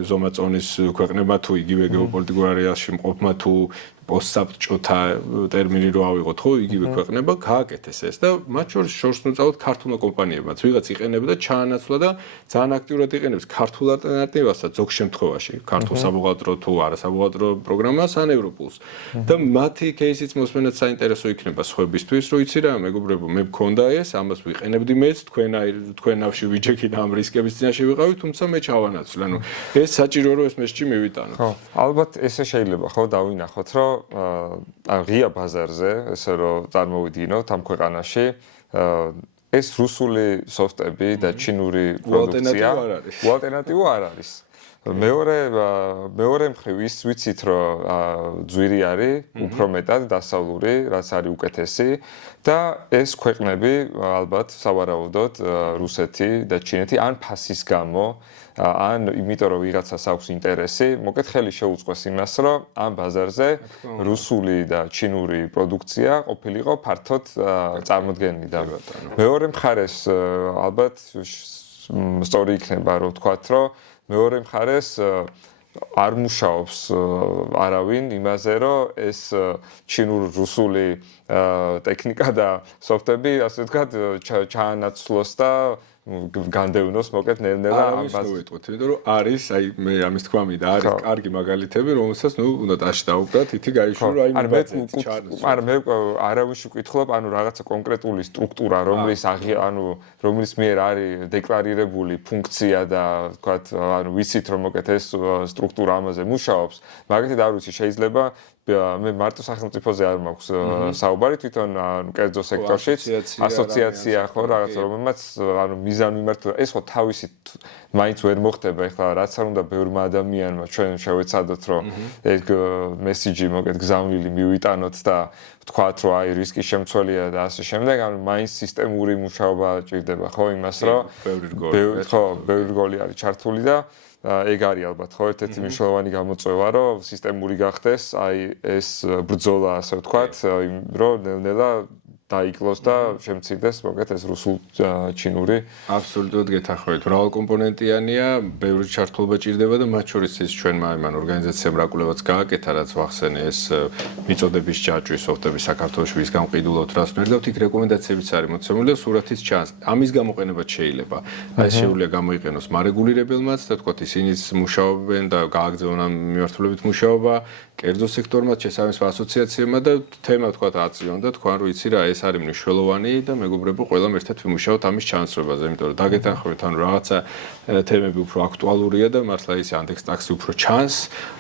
ზომაწონის ქვეყნება თუ იგივე გეოპოლიტიკურ არეალში მყოფმა თუ პოსტსაბჭოთა ტერმინი რო ავიღოთ ხო იგივე ქვეყნება გააკეთეს ეს და მათ შორის შორს ნუწავთ ქართულმა კომპანიებმაც ვიღაც იყენებდა ჩაანაცვლა და ძალიან აქტიურად იყენებს ქართულ ალტერნატივასაც ზოგ შემთხვევაში ქართულ საბუღალტრო თუ არასაბუღალტრო პროგრამას ან ევროპულს და მათი кейსიც მოსმენად საინტერესო იქნება სხვებისთვის რომ იცი რა მეგობრებო მე მქონდა ეს ამას ვიყენებდი მეც თქვენ ნავში ვიჯექი და ამ რისკების წინაშე ვიყავი თუმცა მე ჩავანაცვლე ანუ ეს საჭირო რომ ეს მესჯი მივიტანოთ ხო ალბათ ესე შეიძლება ხო დავინახოთ რომ ღია ბაზარზე ესე რომ წარმოვიდგინოთ ამ ქვეყანაში ეს რუსული სოფტები და ჩინური პროდუქცია ალტერნატივა არ არის მეორე მხრივ ის ვიცით რომ ძვირი არის უფრო მეტად დასავლური, რაც არის უკეთესი და ეს ქვეყნები ალბათ სავარაუდოდ რუსეთი და ჩინეთი ან ფასის გამო ან იმიტომ რომ ვიღაცას აქვს ინტერესი, მოკეთ ხელი შეუწყოს იმას, რომ ამ ბაზარზე რუსული და ჩინური პროდუქცია ყოფილიყო ფართოდ წარმოდგენილი და მეორე მხარეს ალბათ სწორი იქნება რომ ვთქვათ, რომ მეორე მხარეს არ მუშაობს არავინ იმაზე, რომ ეს ჩინურ-რუსული ტექნიკა და სოფტები, ასე ვთქვათ, ჩაანაცვლოს და განდევნოს მოკეთ ნელ-ნელა ამ ბაზარზე. იმიტომ რომ არის, აი მე ამის თქვა მინდა, არის კარგი მაგალითები, რომელსაც უნდა ტაში დაუბრათ, ითი გაიშურო აი მე არავის ვკითხულობ, ანუ რაღაცა კონკრეტული სტრუქტურა, რომლის მიერ არის დეკლარირებული ფუნქცია და ვთქვათ, ანუ ვიცით რომ მოკეთ ეს სტრუქტურა ამაზე მუშაობს, მაგათი და არ ვიცი, შეიძლება მე მარტო სახელმწიფოზე არ მაქვს საუბარი თვითონ კერძო სექტორშიც ასოციაცია ხო რაღაც რომელმაც ანუ მიზანმიმართო ეს ხო თავისით მაინც ვერ მოხდება ეხლა რაც არ უნდა ბევრმა ადამიანმა ჩვენ შევეცადოთ რომ ეს მესიჯი მოგეთ გზავნილი მივიტანოთ და ვთქვათ რომ აი რისკის შემცველია და ასე შემდეგ ანუ მაინც სისტემური მუშაობა ჭირდება ხო იმას რომ ბევრი რგოლი არის ჩართული და ეგ არის ალბათ ხო ერთ-ერთი მნიშვნელოვანი გამოწვევა რომ სისტემური გახდეს აი ეს ბრძოლა ასე ვთქვათ რომ ნელ-ნელა დაიკლოს და შემცირდეს მოგეთ ეს რუსულ-ჩინური აბსოლუტურად გეთანხმებით მრავალკომპონენტიანია ბევრი ჩართულობა ჭირდება და მათ შორის ის ჩვენმა იმან ორგანიზაციამ რა კვლევაც გააკეთა რაც ვახსენე ეს მიწოდების ჯაჭვის სოფტების საქართველოში ვის გამყიდულობთ რას ვერდავთ იქ რეკომენდაციებიც არის მოცემული და სურათიც ჩანს ამის გამოყენებაც შეიძლება აი ეს შეუძლია გამოიყენოს მარეგულირებელმაც და თქვათ ისინიც მუშაობენ და გააგრძელონ ამ მიმართულებით მუშაობა კერძო სექტორმაც შესაბამის ასოციაციებმა და თემა თქვათ აწიონ და თქვენ რომ იცი რა ეს არის მნიშვნელოვანი და მეგობრებო ყველამ ერთად ვიმუშაოთ ამის ჩანსრობაზე იმიტომ რომ დაგეთანხმებით ანუ რაღაცა თემები უფრო აქტუალურია და მართლა ის ანდექს ტაქსი უფრო ჩანს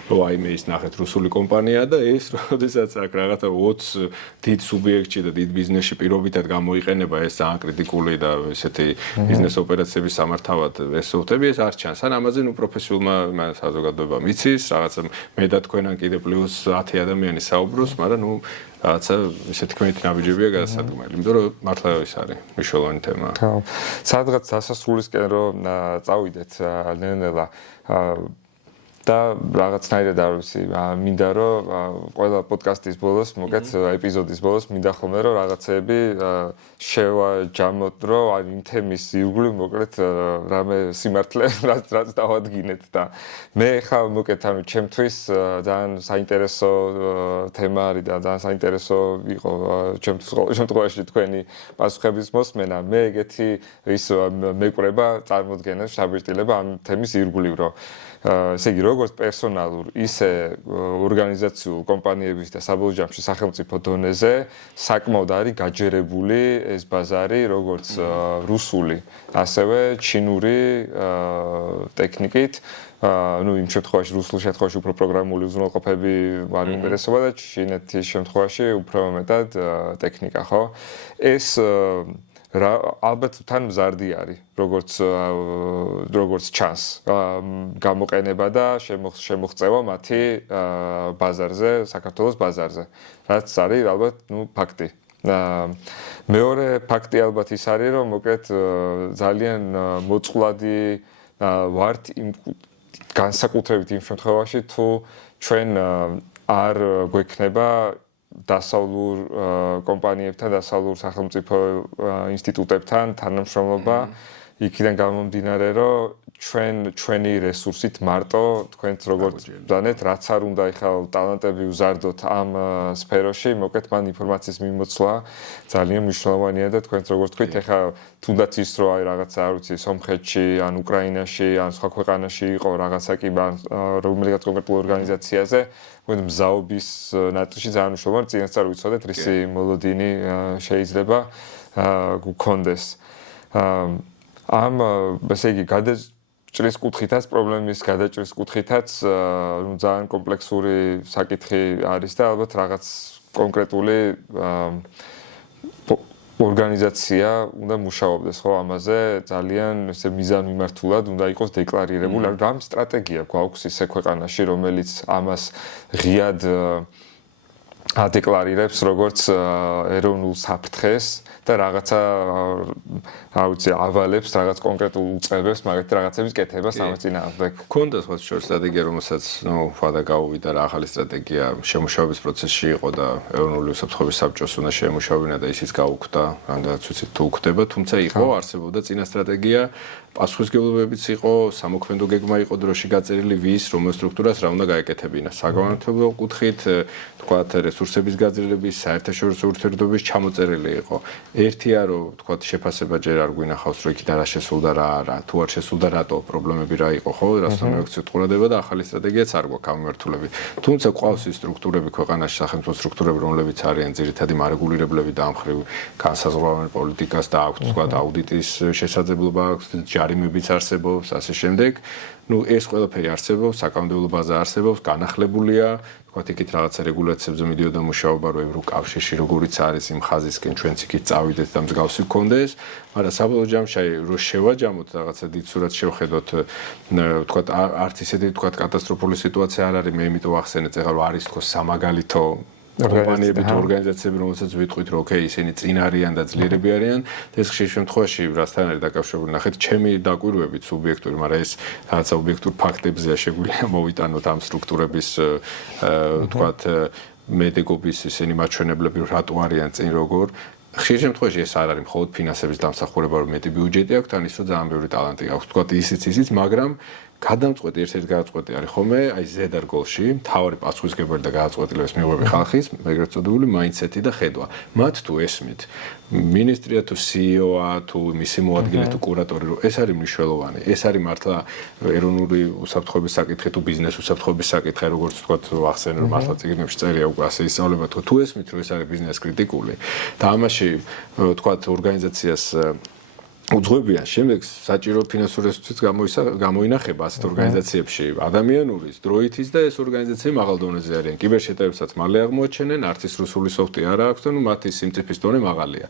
რომ აი მე ის ნახეთ რუსული კომპანია და ეს როდესაც აქ რაღაცა 20 დიდ სუბიექტში და დიდ ბიზნესში პირობითად გამოიყენება ეს ძალიან კრიტიკული და ესეთი ბიზნეს ოპერაციების სამართავად ეს სოფტები ეს არ ჩანს ან ამაზე ნუ პროფესიულმა საზოგადოებამ იცის რაღაცა მე და თქვენან კიდე პლუს 10 ადამიანი საუბრობს მაგრამ ნუ რაღაცა ისეთი თქმით ნაბიჯებია გადასადგმელი იმიტომ რომ მართლა ის არის მნიშვნელოვანი თემა ხო სადღაც დასასრულისკენ რომ წავიდეთ ნელ-ნელა და რაღაცნაირად არ ვიცი მინდა რომ ყველა პოდკასტის ბოლოს მოგეთ ეპიზოდის ბოლოს მინდა ხოლმე რომ რაღაცეები შევაჯამოთ რომ აი იმ თემის ირგვლივ მოკლედ რამე სიმართლე რაც დავადგინეთ და მე ხა მოგეთ ანუ ჩემთვის ძალიან საინტერესო თემა არის და ძალიან საინტერესო იყო ჩემთვის ყოველ შემთხვევაში თქვენი პასუხების მოსმენა მე ეგეთი ის მეკვრება წარმოდგენებს შაბირტილება ამ თემის ირგვლივ რომ ესე იგი როგორც პერსონალურ ისე ორგანიზაციულ კომპანიების და საბოლოო ჯამში სახელმწიფო დონეზე საკმაოდ არის გაჯერებული ეს ბაზარი როგორც რუსული ასევე ჩინური ტექნიკით ну იმ შემთხვევაში რუსულ შემთხვევაში უფრო პროგრამული უზრუნველყოფები არ ინტერესობა და ჩინეთის შემთხვევაში უფრო მეტად ტექნიკა ხო ეს ალბათ თან მზარდი არის როგორც ჩანს გამოყენება და შემოღწევა მათი ბაზარზე საქართველოს ბაზარზე რაც არის ალბათ ნუ ფაქტი მეორე ფაქტი ალბათ ის არის რომ მოკეთ ძალიან მოწყვლადი ვართ იმ განსაკუთრებით იმ შემთხვევაში თუ ჩვენ არ გვექნება დასავლურ კომპანიებთან, დასავლურ სახელმწიფო ინსტიტუტებთან თანამშრომლობა იქიდან გამომდინარე, რომ ჩვენი რესურსით მარტო თქვენც როგორც ბრძანეთ, რაც არ უნდა ეხლა ტალანტები უზარდოთ ამ სფეროში, მოკეთ მან ინფორმაციის მიმოცვლა ძალიან მნიშვნელოვანია და თქვენც როგორც თქვით, ეხლა თუნდაც ის რომ აი რაღაცა არ ვიცი, სომხეთში, ან უკრაინაში, ან სხვა ქვეყანაში იყო რაღაცა კი რომელიღაც კონკრეტულ ორგანიზაციაზე მზაობის ნაწილში ძალიან მნიშვნელოვანი წინასწარ ვიცოდეთ რისი მოლოდინი შეიძლება გქონდეს. ამ ესე იგი გადაჭრის კუთხითაც პრობლემის გადაჭრის კუთხითაც ძალიან კომპლექსური საკითხი არის და ალბათ რაღაც კონკრეტული ორგანიზაცია უნდა მუშაობდეს ხო ამაზე ძალიან ესე მიზანმიმართულად უნდა იყოს დეკლარირებული რამ სტრატეგია გვაქვს ისე ქვეყანაში რომელიც ამას ღიად ადეკლარირებს როგორც ეროვნულ საფრთხეს და რაღაცა რა ვიცი ავალებს რაღაც კონკრეტულ უწყებებს მაგათი რაღაცების კეთებას ამას წინააღმდეგ გქონდა სხვა შორ სტრატეგია რომელსაც ვადა გავუვიდა რა ახალი სტრატეგია შემუშავების პროცესში იყო და ეროვნული უსაფრთხოების საბჭოს უნდა შემუშავებინა და ისიც გაუქმდა რამდენიც ვიცით თუ უქმდება თუმცა იყო არსებობდა წინა სტრატეგია პასუხისმგებლობებიც იყო სამოქმედო გეგმა იყო დროში გაწერილი ვის რომელ სტრუქტურას რა უნდა გაეკეთებინა საგანმანათლებლო კუთხით თქვათ რესურსების გაძლიერების საერთაშორისო ურთიერთობების ჩამოწერილი იყო ერთია რომ თქვათ შეფასება ჯერ არ გვინახავს რომ იქიდან რა შესულდა რა არა თუ არ შესულდა რატო პრობლემები რა იყო ხო რასთან მეექცეთ ყურადება და ახალი სტრატეგიაც არ გვაქვს ამ მიმართულებით თუმცა ყავს ის სტრუქტურები ქვეყანაში სახელმწიფო სტრუქტურები რომლებიც არიან ძირითადი მარეგულირებლები და ამ ხრივ განსაზღვრავენ პოლიტიკას და აქვს თქვათ აუდიტის შესაძლებლობა აქვს ჯარიმებიც არსებობს ასე შემდეგ ну ეს ყველაფერი არსებობს საკანონმდებლო ბაზა არსებობს განახლებულია თქვათ იქით რაღაცა რეგულაციებზე მიდიოდა მუშაობა რომ ევროკავშირში როგორიც არის იმ ხაზისკენ ჩვენც იქით წავიდეთ და მსგავსი გქონდეს მაგრამ საბოლოო ჯამში რომ შევაჯამოთ რაღაცა დიდ სურათს შევხედოთ თქვათ არც ისეთი თქვათ კატასტროფული სიტუაცია არ არის მე იმიტომ ვახსენე ეხლა რომ არის თქო სამაგალითო კომპანიები თუ ორგანიზაციები რომელსაც ვიტყვით რომ ოკეი ისინი წინ არიან და ძლიერები არიან ეს ხშირ შემთხვევაში რასთან არის დაკავშირებული ნახეთ ჩემი დაკვირვებით სუბიექტური მაგრამ ეს რაღაცა ობიექტურ ფაქტებზეა შეგვიძლია მოვიტანოთ ამ სტრუქტურების თქვათ მედეგობის ისინი მაჩვენებლები რატო არიან წინ როგორ ხშირ შემთხვევაში ეს არ არის მხოლოდ ფინანსების დამსახურება რომ მეტი ბიუჯეტი აქვს თან ის რომ ძალიან ბევრი ტალანტი აქვს თქვათ ისიც მაგრამ გადამწყვეტი ერთ-ერთი გადამწყვეტი არის ხოლმე აი ზედარგოლში მთავარი პასუხისმგებელი და გადაწყვეტილების მიღები ხალხის ეგრეთ წოდებული მაინდსეტი და ხედვა მათ თუ ესმით მინისტრია თუ CEO-ა თუ მისი მოადგილე თუ კურატორი რომ ეს არის მნიშვნელოვანი ეს არის მართლა ეროვნული უსაფრთხოების საკითხი თუ ბიზნეს უსაფრთხოების საკითხი როგორც ვთქვათ ახსენე რომ მართლა წიგნებში წერია უკვე ასე ისწავლება თუ ესმით რომ ეს არის ბიზნეს კრიტიკული და ამაში ვთქვათ ორგანიზაციას უძღვებიან შემდეგ საჭირო ფინანსური რესურსიც გამოინახება ასეთ ორგანიზაციებში ადამიანურის დროითის და ეს ორგანიზაციები მაღალ დონეზე არიან კიბერშეტევებსაც მალე აღმოაჩენენ არც ის რუსული სოფტი არ აქვს და მათი სიმწიფის დონე მაღალია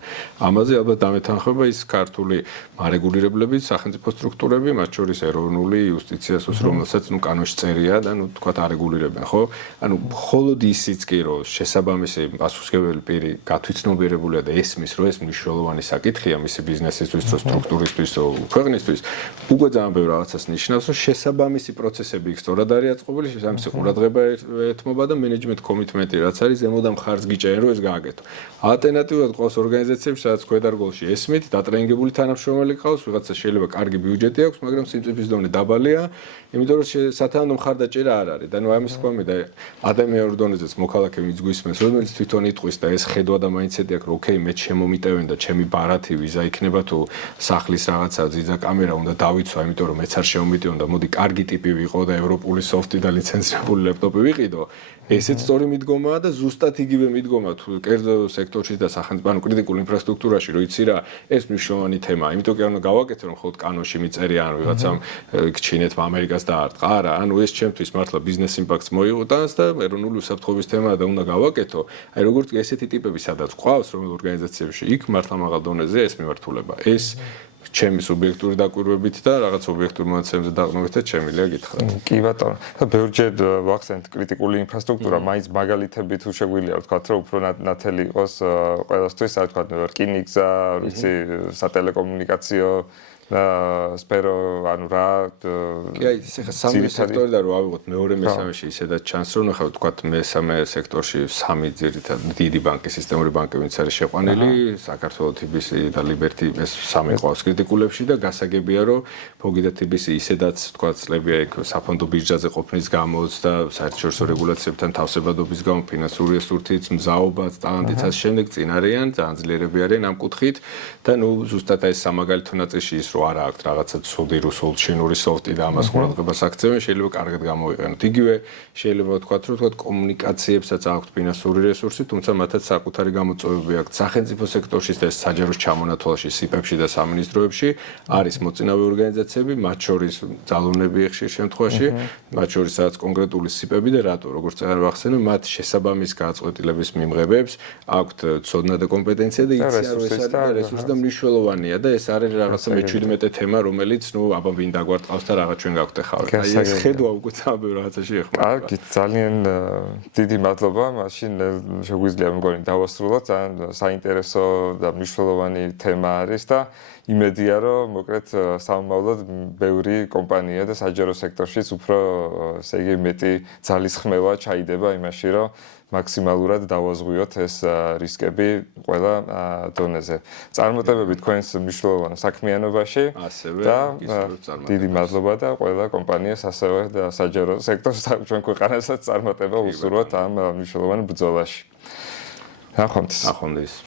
ამაზე ალბათ დამეთანხმება ის ქართული მარეგულირებლები სახელმწიფო სტრუქტურები მათ შორის ეროვნული იუსტიციას რომელსაც კანონში წერია და თქვათ არეგულირებენ ხო ანუ მხოლოდ ისიც კი რომ შესაბამისი პასუხისმგებელი პირი გათვითცნობიერებულია და ესმის რომ ეს მნიშვნელოვანი საკითხია მისი ბიზნესისთვის სტრუქტურისთვის ქვეყნისთვის უკვე ძალიან ბევრ რაღაცას ნიშნავს რომ შესაბამისი პროცესები იქ სწორად არის აწყობილი შესაბამისი ყურადღება ეთმობა და მენეჯმენტ კომიტმენტი რაც არის ზემოდან ხარჯს გიჭერენ რომ ეს გააკეთო ალტერნატიულად ყავს ორგანიზაციებს სადაც ქვედარგოლში ესმით დატრენინგებული თანამშრომელი ყავს ვიღაცა შეიძლება კარგი ბიუჯეტი აქვს მაგრამ სიმწიფის დონე დაბალია იმიტომ რომ სათანადო მხარდაჭერა არ არის და ნუ ამის თქვა მე და ადამიანურ დონეზეც მოქალაქე მიძგვისმენს რომელიც თვითონ იტყვის და ეს ხედვა და მაინდსეტი აქვს რომ ოკეი მე შემომიტევენ და ჩემი ბარათი ვიზა იქნება თუ სახლის რაღაცა ძიძა კამერა უნდა დავიცვა, იმიტომ რომ მეც არ შემომიტევენ და მოდი კარგი ტიპი ვიყო და ევროპული სოფტი და ლიცენზირებული ლეპტოპი ვიყიდო. ესეც სწორი მიდგომაა და ზუსტად იგივე მიდგომა თუ კერძო სექტორში და სახელმწიფო კრიტიკულ ინფრასტრუქტურაში რო იცი რა, ეს მნიშვნელოვანი თემაა. იმიტომ კი არ უნდა გავაკეთო რომ მხოლოდ კანონში მიწერია ან ვიღაცამ ჩინეთმა ამერიკას დაარტყა. არა, ანუ ეს ჩემთვის მართლა ბიზნეს იმპაქტს მოიუტანს და ეროვნული უსაფრთხოების თემაა და უნდა გავაკეთო. აი როგორც ესეთი ტიპები სადაც ყავს რომელ ორგანიზაციებში იქ მართლა მაღალ დონეზეა ეს მიმართულება. ეს ჩემი სუბიექტური დაკვირვებით და რაღაც ობიექტურ მონაცემებზე დაყრდნობით შემიძლია გითხრათ. კი ბატონო. და ბევრჯერ ვახსენეთ კრიტიკული ინფრასტრუქტურა, მაინც მაგალითები თუ შეგვიძლია ვთქვათ, რომ უფრო ნათელი იყოს ყველასთვის, რა ვთქვათ, რკინიგზა, ვიცი, სატელეკომუნიკაციო სფერო, ანუ რა კი აი ეხლა სამი სექტორი და რო ავიღოთ მეორე მესამეში ისედაც ჩანს რომ ახლა ვთქვათ მესამე სექტორში სამი ძირითად დიდი ბანკი სისტემური ბანკებიც არის შეყვანილი საქართველოს TBC და Liberty ეს სამი ყავს კრიტიკულებში და გასაგებია რომ ფოგი და TBC ისედაც ვთქვათ წლებია იქ საფონდო ბირჟაზე ყოფნის გამოც და საერთაშორისო რეგულაციებთან თავსებადობის გამო ფინანსური რესურსიც მზაობაც ტალანტიც შემდეგ წინ არიან ძალიან ძლიერები არიან ამ კუთხით და ნუ ზუსტად ეს სამაგალითო ნაწილში ის რომ არა აქვთ რაღაცა ცუდი რუსულ ჩინური სოფტი და ამას ყურადღებას აქცევენ, შეიძლება კარგად გამოიყენოთ. იგივე შეიძლება ვთქვათ, რომ კომუნიკაციებსაც აქვთ ფინანსური რესურსი, თუმცა მათაც საკუთარი გამოწვევები აქვთ სახელმწიფო სექტორში და საჯარო ჩამონათვალში, სიპებში და სამინისტროებში არის მოწინავე ორგანიზაციები, მათ შორის ძალოვნები ხშირ შემთხვევაში, მათ შორის სადაც კონკრეტული სიპები და რატო, როგორც წეგან ვახსენე, მათ შესაბამის გადაწყვეტილების მიმღებებს აქვთ ცოდნა და კომპეტენცია და იციან რომ ეს არის რესურსი და მნიშვნელოვანია და ეს არის რაღაცა მე-17 თემა, რომელიც ვინ დაგვარტყავს და რაღაც ჩვენ გავხდეხავთ. აი ეს ხედვა უკვე ძალიან რაღაცაში ეხმარება. კარგი, ძალიან დიდი მადლობა. მაშინ შეგვიძლია მგონი დავასრულოთ, ძალიან საინტერესო და მნიშვნელოვანი თემა არის და იმედია რომ მოკლედ სამომავლოდ ბევრი კომპანია და საჯარო სექტორშიც უფრო ესე იგი მეტი ძალისხმევა ჩაიდება იმაში რომ მაქსიმალურად დავაზღვიოთ ეს რისკები ყველა დონეზე. წარმატებები თქვენს მნიშვნელოვან საქმიანობაში და დიდი მადლობა და ყველა კომპანიას ასევე და საჯარო სექტორს ჩვენ ქვეყანასაც წარმატება უსურვოთ ამ მნიშვნელოვან ბრძოლაში. ნახვამდის.